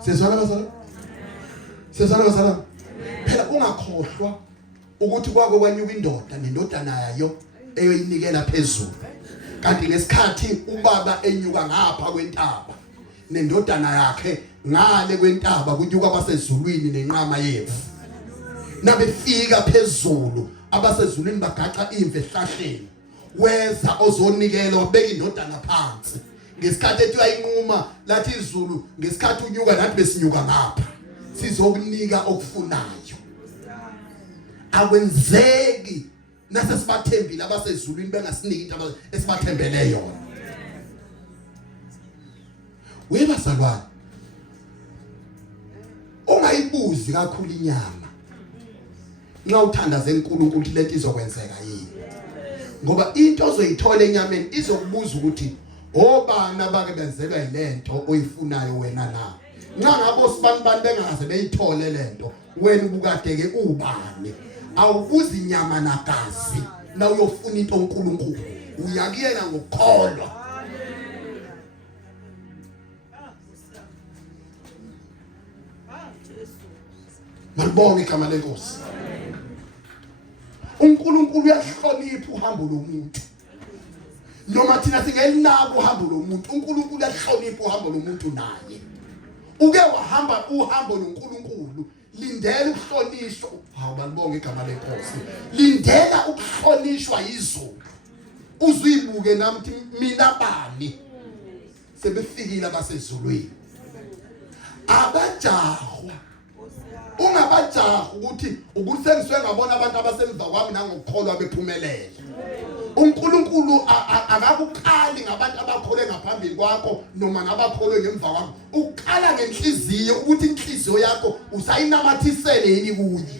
Sezwana bazalwane. Phela ungakhohlwa ukuthi kwako kwanyuka indoda nendodana yayo eyoyinikela phezulu. Kanti ngesikhathi ubaba enyuka ngapha kwentaba nendodana yakhe ngale kwentaba kunyuka abasezulwini nenqama yemvu. Nabefika phezulu abasezulwini bagaxa imve ehlahleni. Weza ozonikela wabeka indodana phansi. Ngesikhathi ethi uyayinquma lathi izulu ngesikhathi unyuka nathi besinyuka ngapha sizokunika okufunayo. Akwenzeki nasesibathembile abasezulwini bengasiniki into esibathembele yona. Webazalwane ungayibuzi kakhulu inyama nxa uthandaze uNkulunkulu ukuthi lento izokwenzeka yini. Ngoba into ozoyithola enyameni izokubuza ukuthi obana bake benzelwa yilento oyifunayo wena na. Nxa ngabo sibani bengaze beyithole lento wena ubukadeke ubani. Awubuzi inyama nagazi na uyofuna into uNkulunkulu uyakuyena ngokukholwa. Malibonga igama lenkosi. uNkulunkulu uyahlonipha uhambo lomuntu. Noma thina singelinako uhambo lomuntu uNkulunkulu uyahlonipha uhambo lomuntu naye. Uke wahamba uhambo noNkulunkulu lindela ukuhlonishwa. Malibonga igama lenkosi. Lindela ukuhlonishwa izulu. Uzibuke namthi mina bani sebefikile abasezulwini. Abajahwa ungabajaha ukuthi ukusengiswe ngabona abantu abasemva kwami nangokukholwa bephumelele. uNkulunkulu akakukhali ngabantu abakhole ngaphambili kwakho noma ngabakhole ngemva kwakho. Ukhala ngenhliziyo ukuthi inhliziyo yakho usayinamathisele yini kuye.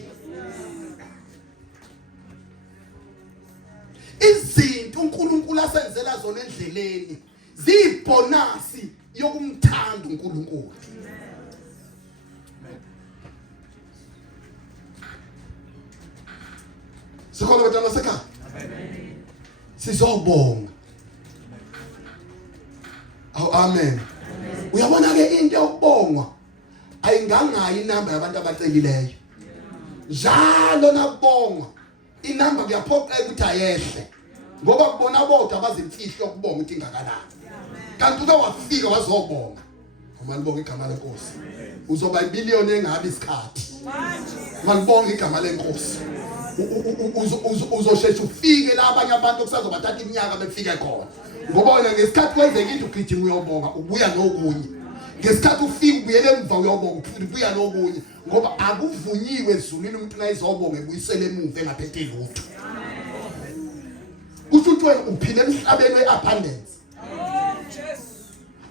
Izinto uNkulunkulu asenzela zona endleleni ziyibonasi yokumthanda uNkulunkulu. Sikhona betana sekhaya. Sizobonga. Amen. Uyabona ke into yokubongwa ayingangayi inamba yabantu abacelileyo. Njalo nakubongwa inamba kuyaphoqa ukuthi ayehle. Ngoba kubona bodwa abazimfihlo ukubonga ukuthi ingakanani. Kanti uke wafika wazobonga. Malibonga igama lenkosi. Uzoba ibillion engabe isikhathi. Malibonga igama lenkosi. Uzosheshe ufike la abanye abantu okusazobathatha iminyaka befike khona. Ngoba wena ngesikhathi kwenzeka into ugijima uyobonga ubuya nokunye. Ngesikhathi ufika ubuyele emva uyobonga ubuya nokunye. Ngoba akuvunyiwe ezulwini umuntu ayizobonga ebuyisele emuva engaphethe lutho. Kusho wena uphile emhlabeni weabundance.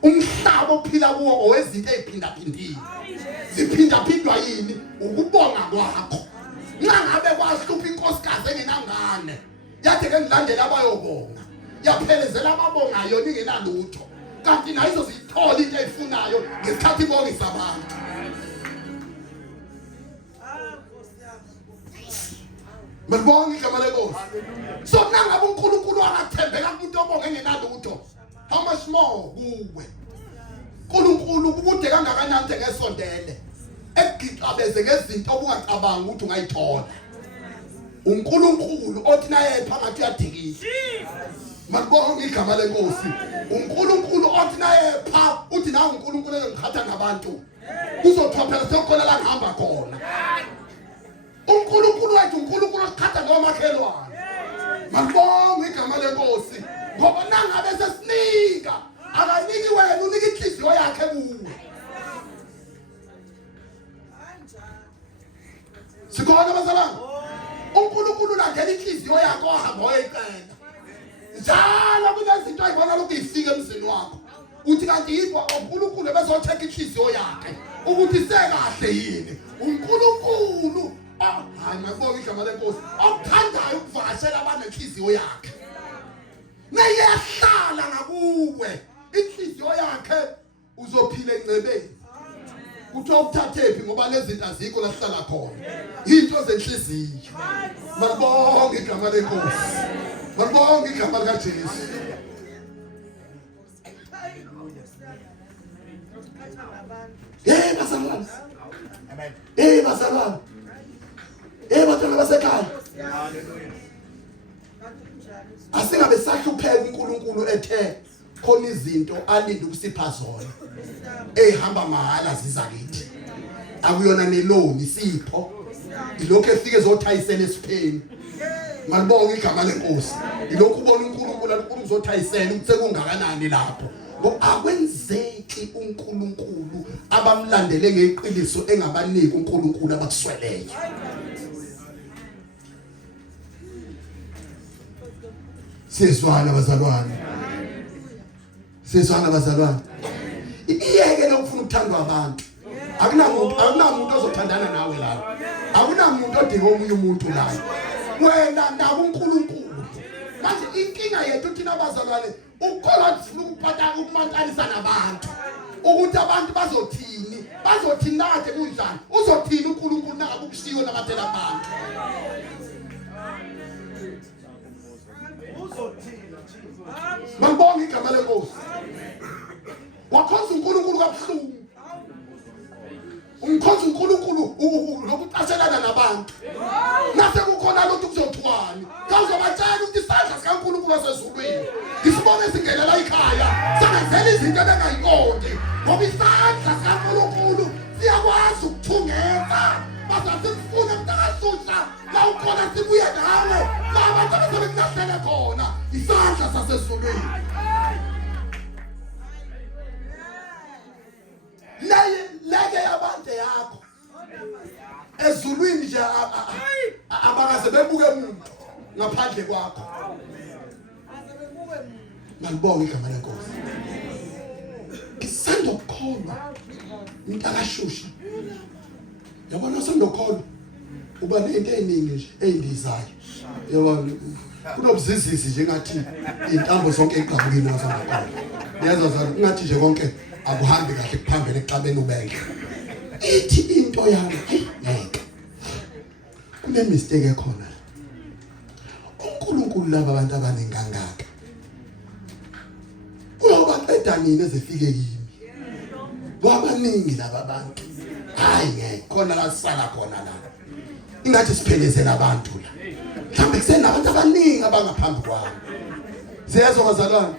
Umhlaba ophila kuwo owezinto eziphindaphindile. Ziphindaphindwa yini? Ukubonga kwakho. Nangabe kwahlupha inkosikazi engenangane yathi ke ngilandela abayobonga yaphelezela ababongayo ningenalutho kanti nayo izozithola into eyifunayo ngesikhathi ibongisa abantu. Malibonga igama lenkosi. So nangabe uNkulunkulu akathembeka kumuntu obonge ngenalutho. How much more kuwe? uNkulunkulu kubude kangakanani ngesondele. Ekugixabeze ngezinto obungacabanga ukuthi ungayithola. uNkulunkulu othi naye pha ngathi uyadikisa. Malibonga igama lenkosi. uNkulunkulu othi naye pha uthi na uNkulunkulu engikhatha nabantu. Uzothiwa phela sekhona la ngihamba khona. uNkulunkulu wethu uNkulunkulu osikhatha ngomakhelwane. Malibonga igama lenkosi. Ngoba nangabe sesinika akaniki wena unika inhliziyo yakhe kuwe. Sikhona bazalwane. uNkulunkulu ulandela inhliziyo yakho ohamba oyiqenda. Njalo kunezinto ayibona lokhu ifike emzini wakho. Uthi kanti yini uNkulunkulu bezotheka inhliziyo yakhe ukuthi sekahle yini. uNkulunkulu hayi mabonga igama lenkosi okuthandayo ukuvakashela abanenhliziyo yakhe. Nayehlala ngakuwe inhliziyo yakhe uzophila encebeni. Kuthiwa ukuthathephi ngoba lezinto azikho la sihlala khona. Into zenhliziyo. Malibonga igama lenkosi. Malibonga igama likaJesu. Bazalwane. Amen. Bazalwane. Batwana basekhaya. Asingabe sahlupheka uNkulunkulu ethe khona izinto alinde ukusipha zona. Ehamba mahala ziza kithi. Akuyona neloni isipho. Ilokho efike ezothayisela esipheni. Malibonga igama lenkosi. Ilokho ubona uNkulunkulu uzothayisela ukuthi sekungakanani lapho. Ngoba akwenzeki uNkulunkulu abamlandele ngeqiniso engabaniki uNkulunkulu abakusweleyo. Sizwana bazalwane. Sizwana bazalwane. Iyeke lokufuna ukuthandwa abantu. Akunamuntu ozothandana nawe la. Akunamuntu odinga omunye umuntu la. Wena nabo uNkulunkulu. Manje inkinga yethu thina bazalwane ukukholwa sifuna ukuphatha ukumantalisa nabantu. Ukuthi abantu bazothini? Bazothini nade kunjani? Uzothini uNkulunkulu nangabe ukushiyo nabathela abantu? Malibonga igama lenkosi. Wakhonza uNkulunkulu kabuhlungu. Umkhonza uNkulunkulu lokuqashelana nabantu. Nase kukhona lokho kuzothwani. Kawuzobatshela ukuthi isandla sikaNkulunkulu wasezulwini isibone singelela ekhaya. Sangenzela izinto engayiqondi. Ngoba isandla sikaNkulunkulu siyakwazi ukuthungeka. Basasifuna umntakasusha la ukhona sibuye nawe. Abantu abasebenzahle khona isandla sasezulwini. Leke abantu yakho ezulwini nje abakaze bebuke umuntu ngaphandle kwakho. Malibonga igama lenkosi. Isando khona intakashusha. Yabona sandokholwa uba nento eziningi nje eyindizayo. Yabona kunobuzizisi nje ngathi intambo zonke eqhabukini nasangakhona. Yaza zalo ngathi nje konke akuhambi kahle kuphambene ekuxabeni ubeke. Ithi into yami ngeke. Kune mistake ekhona. uNkulunkulu laba abantu abanengangaka. Uyobaqeda nini ezifike kimi? Kwabaningi laba abantu. Hayi ngeke khona la sala khona la. Ingathi siphelezela abantu la. Mhlambe kusenabantu abaningi abangaphambi kwami. Siyezwa bazalwane.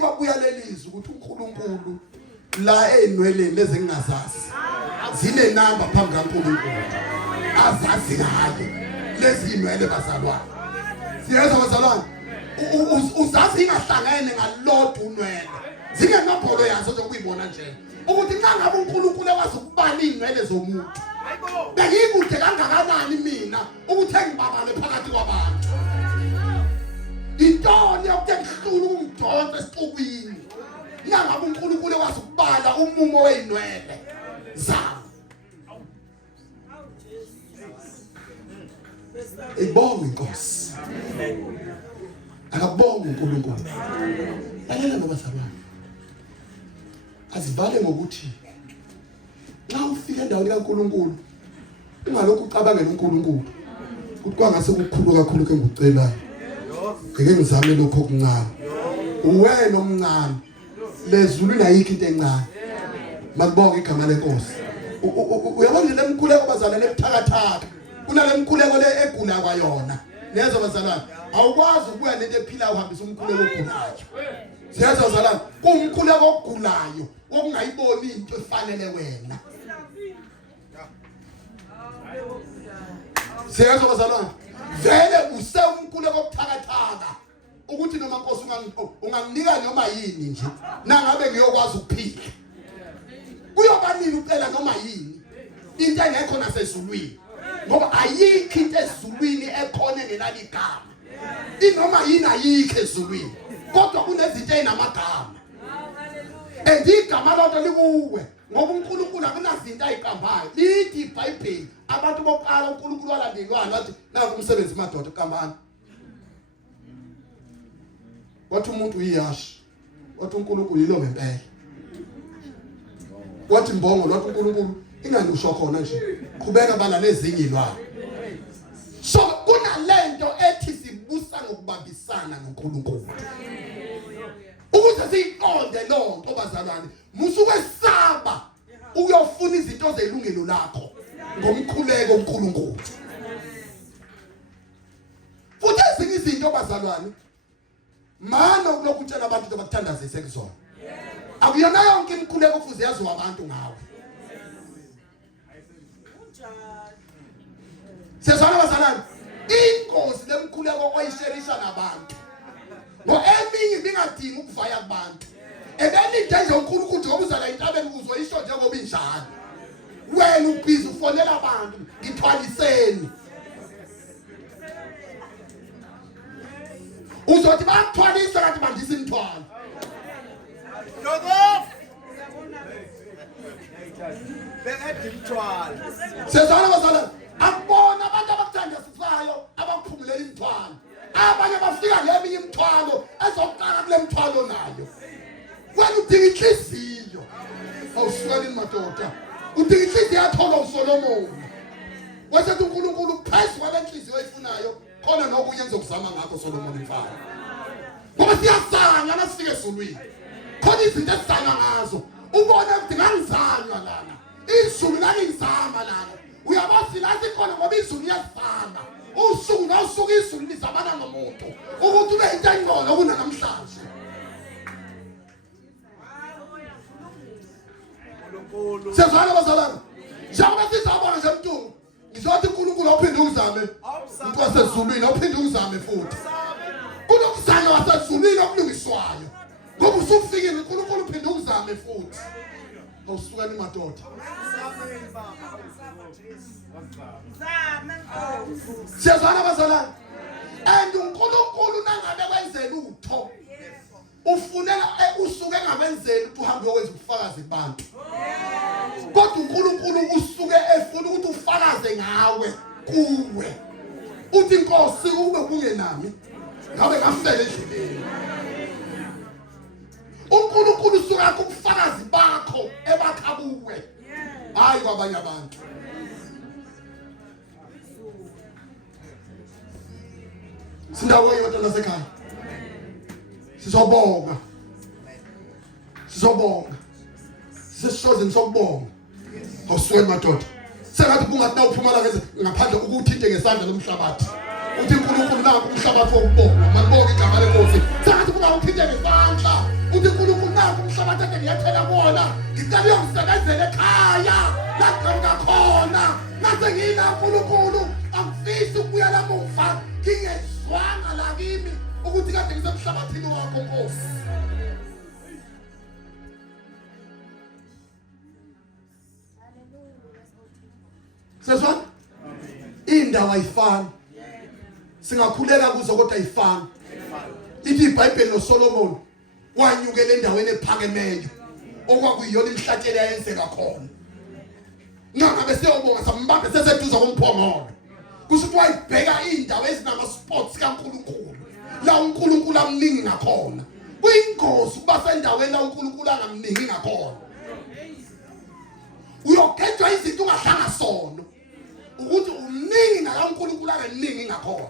Kwabuya lelizwi ukuthi uNkulunkulu la enweleni lezi ngingazazi zine number phambi kaNkulunkulu. Azazi ngayo lezi inwele bazalwane. Siyezwa bazalwane. Uzazi ingahlangene ngalodwa unwele. Zingenabholo yazo zokuyibona nje. Ukuthi nxa ngabe uNkulunkulu ekwazi ukubala inwele zomuntu. Bengikude kangakanani mina ukuthi engibabale phakathi kwabantu. Intoni yokuthenghlula umdonso esixukwini. Nangabe uNkulunkulu ekwazi ukubala umumo weinwele zami. Ibonga inkosi. Akabonga uNkulunkulu. Lalela ngabazalwane. Azivale ngokuthi nxa ufika endaweni kaNkulunkulu ungalokhu ucabangela uNkulunkulu. Kuthi kwangase kukhulu kakhulu ke ngicelayo. Ngeke ngizame lokho okuncane. Uwena omncane. Lezulu layikho into encane. Makubonge igama lenkosi. Uyabona le mkhuleko bazalwane ebuthakathaka. Kunale mkhuleko le egula kwayona. Lezo bazalwane awukwazi ukuya lento ephila uhambisa umkhuleko ogulayo. Siyazi bazalwane kumkhuleko ogulayo okungayiboni into efanele wena. Siyazi bazalwane vele usewumkhuleko obuthakathaka ukuthi noma Nkosi unganginika noma yini nje nangabe ngiyokwazi ukuphila. Kuyobanini ucela noma yini into engekho nasezulwini ngoba ayikho into ezulwini ekhona engenalo igama. Inoma yini ayikho ezulwini kodwa kunezinto ezinamagama. Igama lonto likuwe ngoba uNkulunkulu akunazinto ayiqambayo. Lithi iBhayibheli abantu boqala uNkulunkulu walandelwana wathi naku umsebenzi madoda kambani. Wathi umuntu uyiyashi. Wathi uNkulunkulu yilo ngempela. Wathi mbongo wathi uNkulunkulu ingani usho khona nje. Qhubeka bala nezinye ilwane. So kunalento ethi sibusa ngokubambisana noNkulunkulu. Ukuze siyiqonde lonto bazalwane, musukwesaba uyofuna izinto zelungelo lakho ngomkhuleko uNkulunkulu. Futhi ezinye izinto bazalwane, mana ukulokhu utshela abantu ukuthi bakuthandazise kuzona. Akuyona yonke imkhuleko kufuze yaziwa abantu ngawe. Sesona bazalwane, inkosi lemkhuleko oyisherisha nabantu. Eminye bingadingi ukuvaya kubantu. Ebelinde nje uNkulunkulu ngoba uzala intabeni uzoyisho njengoba injalo. Wena ubhizi ufonela abantu ngithwaliseni. Uzothi bakuthwalisa kanti bandisa imithwalo. Sezona bazalwane akubona abantu abakuthandasisayo abakuphumulela imithwalo. Abanye bafika leminye imithwalo ezoqala kule mithwalo nayo. Wena udinga inhliziyo. Awusukelini madoda. Udinga inhliziyo yathola uSolomon. Wasethi uNkulunkulu phezulu kwale nhliziyo eyifunayo khona nokunye engizokuzama ngakho Solomon mfana. Ngoba siyasanga nasifike ezulwini. Khona izinto esizanywa ngazo. Ubone ukuthi ngangizanywa lana. Izulu langizama lana. Uyabazi la sikhona ngoba izulu liyazama. Usuku nosuku izulu lizabana nomuntu ukuthi ube into engcono kunanamhlanje. Sezwana bazalwane njengoba sizabona nje mntu ngizothi uNkulunkulu awuphinde uzame umuntu wasezulwini awuphinde uzame futhi kunokuzanywa wasezulwini okulungiswayo ngoba usufikile uNkulunkulu uphinde uzame futhi awusukani madoda. Siyazwana bazalwane and uNkulunkulu nangabe kwenzela utho ufunela usuke engabenzeli ukuthi uhambe uyokwenza ubufakazi kubantu. Kodwa uNkulunkulu usuke efuna ukuthi ufakaze ngawe kuwe. Uthi Nkosi ube kungenami ngabe ngafela endleleni. uNkulunkulu usuke akubufakazi bakho ebakha kuwe. Hayi kwabanye abantu. Sindawo yodwa lasekhaya. Sizobonga. Sishoze sokubonga. Awuswele madoda. Sengathi kungathi na uphuma la ngaphandle ukuthinte ngesandla lomhlabathi. Uthi uNkulunkulu nakho umhlabathi wokubonga. Makubonga igama lenkosi. Sengathi kungathinte ngesandla. Uthi uNkulunkulu nakho umhlabathi ade ngiyathela kuona. Ngicela uyongisebenzela ekhaya. La ngicela khona. Mase ngina uNkulunkulu angifisi ukuya la muva. Ngingezwanga la kimi ukuthi kade ngisemhlabathini wakho Nkosi. Sesona indawo ayifani. Singakhuleka kuzo kodwa ayifani. Lithi iBhayibheli noSolomon wanyukela endaweni ephakemeyo okwakuyiyona imhlatshelo yayenzeka khona. Ngabe siyobonga sambambe seseduza komphongolo. Kusuthi wayibheka indawo ezinama spots kaNkulunkulu. La uNkulunkulu amningi ngakhona. Kuyingozi ukuba sendaweni la uNkulunkulu angamningi ngakhona. Uyokhetha izinto ungahlanga sono. Ukuthi umningi la uNkulunkulu akaningi ngakhona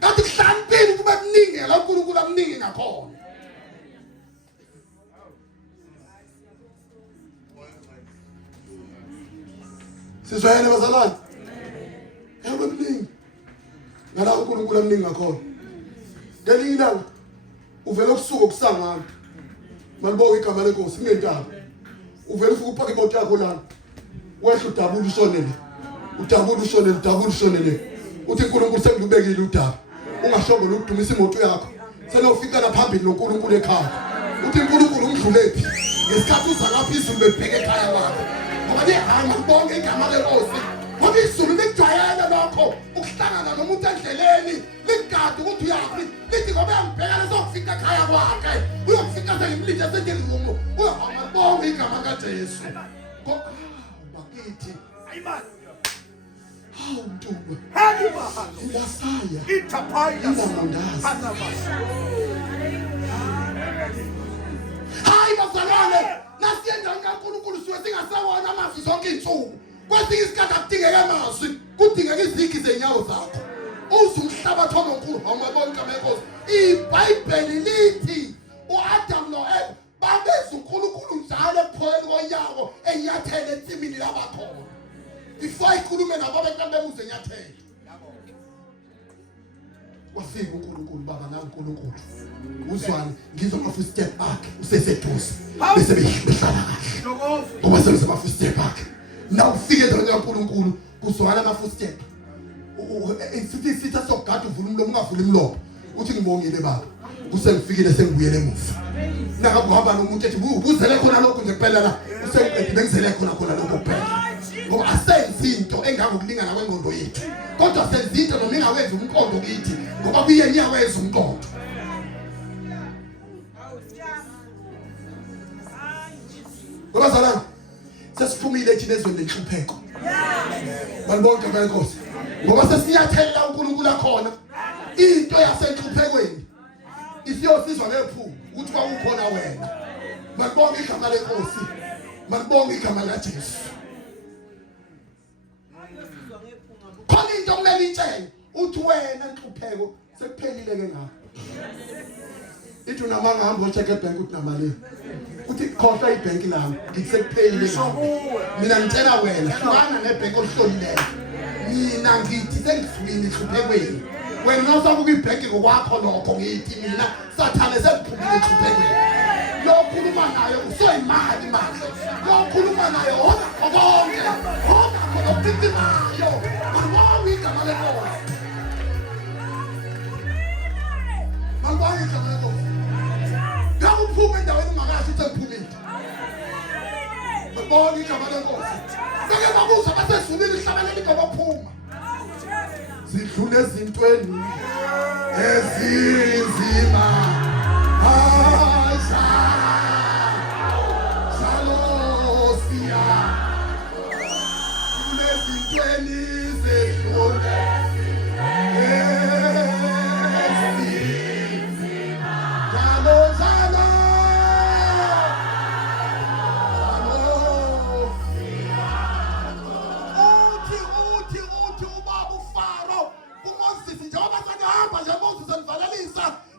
kanti kuhlambini kube kuningi la uNkulunkulu akuningi ngakhona sizwayene bazalwane yebo kuningi ngala uNkulunkulu akuningi ngakhona ngelinye ilanga uvela kusuka kusangana malibo igama lenkosi ngentaba uvela ufika uphaka imoto yakho lana wehla udabula ushonele uthi uNkulunkulu sengilubekile udaba ungashongo lokudumisa imoto yakho selofika la phambili noNkulunkulu ekhaya uthi uNkulunkulu ungidlulephi ngesikhathi uza lapha izulu bebheke ekhaya wakho ngoba hayi malibonke igama lenkosi ngoba izulu likujwayele lokho ukuhlangana nomuntu endleleni ligade ukuthi uyaphi lithi ngoba ngibheka lesokufika ekhaya kwakhe uyokufika sengimlinde sendirumo malibonke igama kaJesu bakithi Amen. hawu ntuba Hallelujah. ilasaya Itapaya. indamandazi Anabasa. hayi bazalwane nasiyenza kaNkulunkulu siwe singasawona amazwi zonke insuku kwesinye isikhathi akudingeke amazwi kudingeka izigi zenyawo zakho uzumhlabathi ononkulu awumabona igama lenkosi iBhayibheli lithi uAdam noEva babeza uNkulunkulu njalo ephoyeni konyawo enyathele ensimini labakhona before ikhulume nabo abantu bemuze enyathele wafika uNkulunkulu baba naNkulunkulu uzwane ngizwa ama step back useseduze bese behlala kahle ngoba senze ama step back now ufike endaweni kaNkulunkulu kuzwana ama step sithi sokugada uvula umlomo ungavula imlomo uthi ngibongile baba kusengifikile sengibuyele emuva nakakuhamba nomuntu ethi uzele khona lokho nje kuphela la usengiqedile ngizele khona lokho kuphela ngoba asenzi into engangokulingana kwengqondo yethu kodwa senza into noma ingawenzi umqondo kithi ngoba kuyena iyawenza umqondo ngoba zalana sesiphumile thina ezweni lenhlupheko balibonke benkosi ngoba sesiyathela uNkulunkulu akhona into yasenhluphekweni isiyosizwa ngephungu ukuthi kwakukhona wena balibonke igama lenkosi balibonke igama laJesu khona into kumele itshele uthi wena inhlupheko sekuphelile ke ngapha ithi unamanga hamba ucheck ebank uthi namali uthi khohlwa ibank lami ngithi sekuphelile ngapha mina ngicela wena hlukana nebank olihlolileyo mina ngithi sengifuyile ihluphekweni wena usabuka ibank ngokwakho lokho ngithi mina sathane sekuphumile ihluphekweni lo khuluma nayo usoyimali manje lo khuluma nayo ona konke ona kokutimayo mawawi igama lenkosi mawawi igama lenkosi ngakuphume endaweni ungakasho ukuthi ngiphumile mawawi igama lenkosi seke bakuza basezulwini ihlabalela igama phuma zidlule ezintweni ezinzima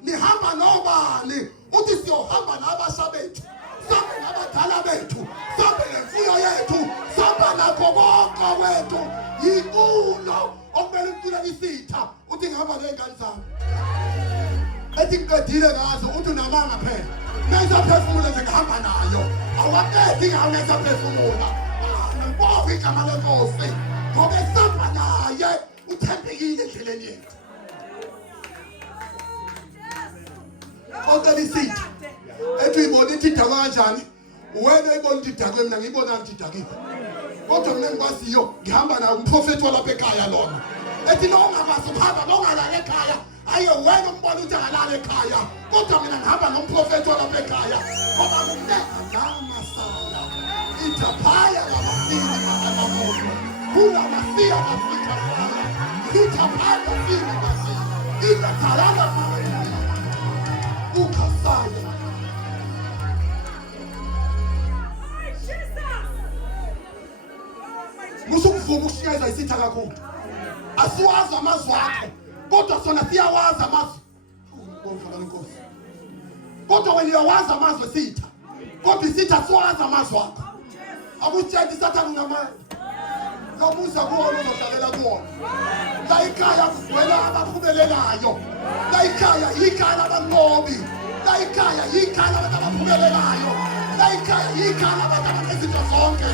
nihamba nobani uthi siyohamba nabasha bethu sabe nabadala bethu sabe nemfuyo yethu sabe nakho konke wethu yikulo okumele ukuthula isitha uthi ngihamba nezingane zami ethi ngiqedile ngazo uthi unamanga phela nezaphefumula nje ngihamba nayo awaqedi ngawo nezaphefumula ngibonga igama lenkosi ngoba esamba naye uthembekile endleleni yethu Okali sithi ethi uyibona ithida kanjani wena ibona ithida kwe mina ngiyibona ngithidakile kodwa mina ngikwaziyo ngihamba naye umprofeti walapha ekhaya lona ethi lo ongakwazi ukuhamba lo ongalala ekhaya ayo wena umbona ukuthi akalala ekhaya kodwa mina ngihamba nomprofeti walapha ekhaya ngoba kumneka ngamasala ithapaya labafini bakamoto kula masiya bafika ithapaya bafika bafika ithalala ukafanya musukuvuma ukushinyeza isitha kakhulu asiwazi amazwi akho kodwa sona siyawazi amazwi Inkosi kodwa wena uyawazi amazwi esitha kodwa isitha siwazi amazwi akho akutshela isathana ngamandla nomusa kuwona uzodlalela kuwona la ikhaya kuvela abaphumelelayo la ikhaya ikhaya labanqobi la ikhaya ikhaya labantu abaphumelelayo la ikhaya ikhaya labantu abanezinto zonke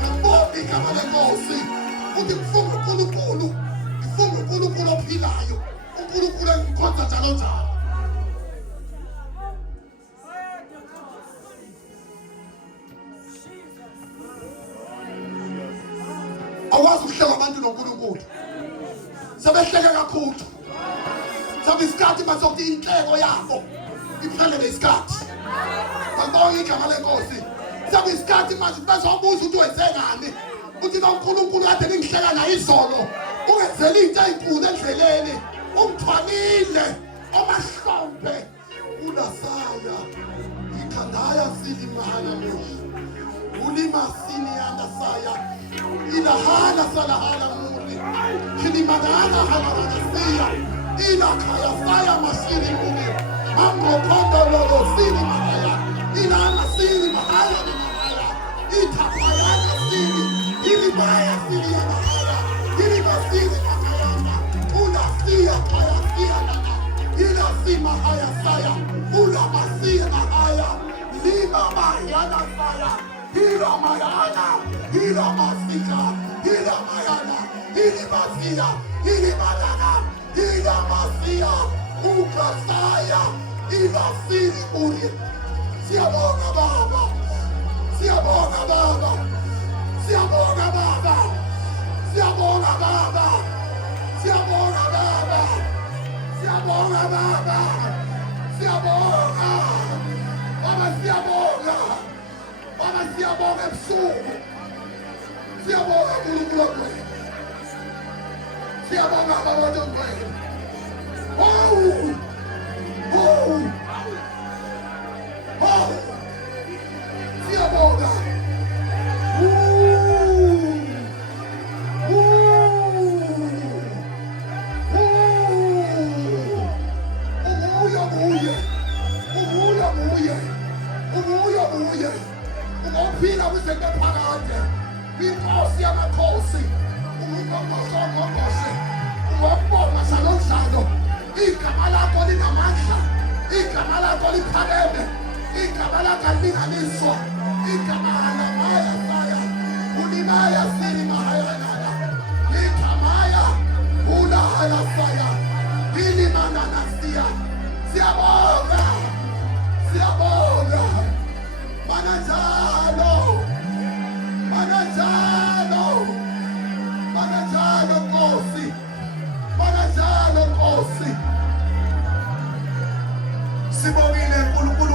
ngibonga igama lenkosi uthi kufunga uNkulunkulu kufunga uNkulunkulu ophilayo uNkulunkulu engikhonza njalo njalo awazi ukuhleka abantu noNkulunkulu sebehleke kakhulu sabe isikhathi basokuthi inhleko yabo iphelele isikhathi babonga igama lenkosi sabe isikhathi manje bazobuza ukuthi wenzengani uthi noNkulunkulu kade ngihleka naye izolo ungenzela into ezinkulu endleleni ungithwalile amahlombe ulasaya ikhandaya silimana meshi ulimasini yandasaya ilahala salahala muli kilimanana halaranasia ilakaya saya masiri muli mambo kondo lolo siri mahaya ilana siri mahaya ni mahaya itapayana siri ilimaya siri ya mahaya ilimasiri mahayana unasia kaya sia nana ilasi mahaya saya ulamasi mahaya lima mahayana saya Hila mayana, hila masika, hila mayana, hili masia, hili manana, hila masia, ukasaya, hila siri muri. Siabonga baba, siabonga baba, siabonga baba, siabonga baba, siabonga baba, siabonga baba, siabonga, baba siabonga. Baba siyabonga ebusuku siyabonga uNkulunkulu wethu siyabonga abantu wethu siyabonga Uphila kwizinto phakade inkosi yamakhosi ungongqongqongqoshe ungobonga njalo njalo igama lakho linamandla igama lakho liphakeme igama lakho alilinganiswa igama lamaya saya ulimaya siri mahayana ikamaya ulahaya saya ilimanana sia siyabonga siyabonga Manajalo, manajalo, manajalo kosi, manajalo kosi. Sibonge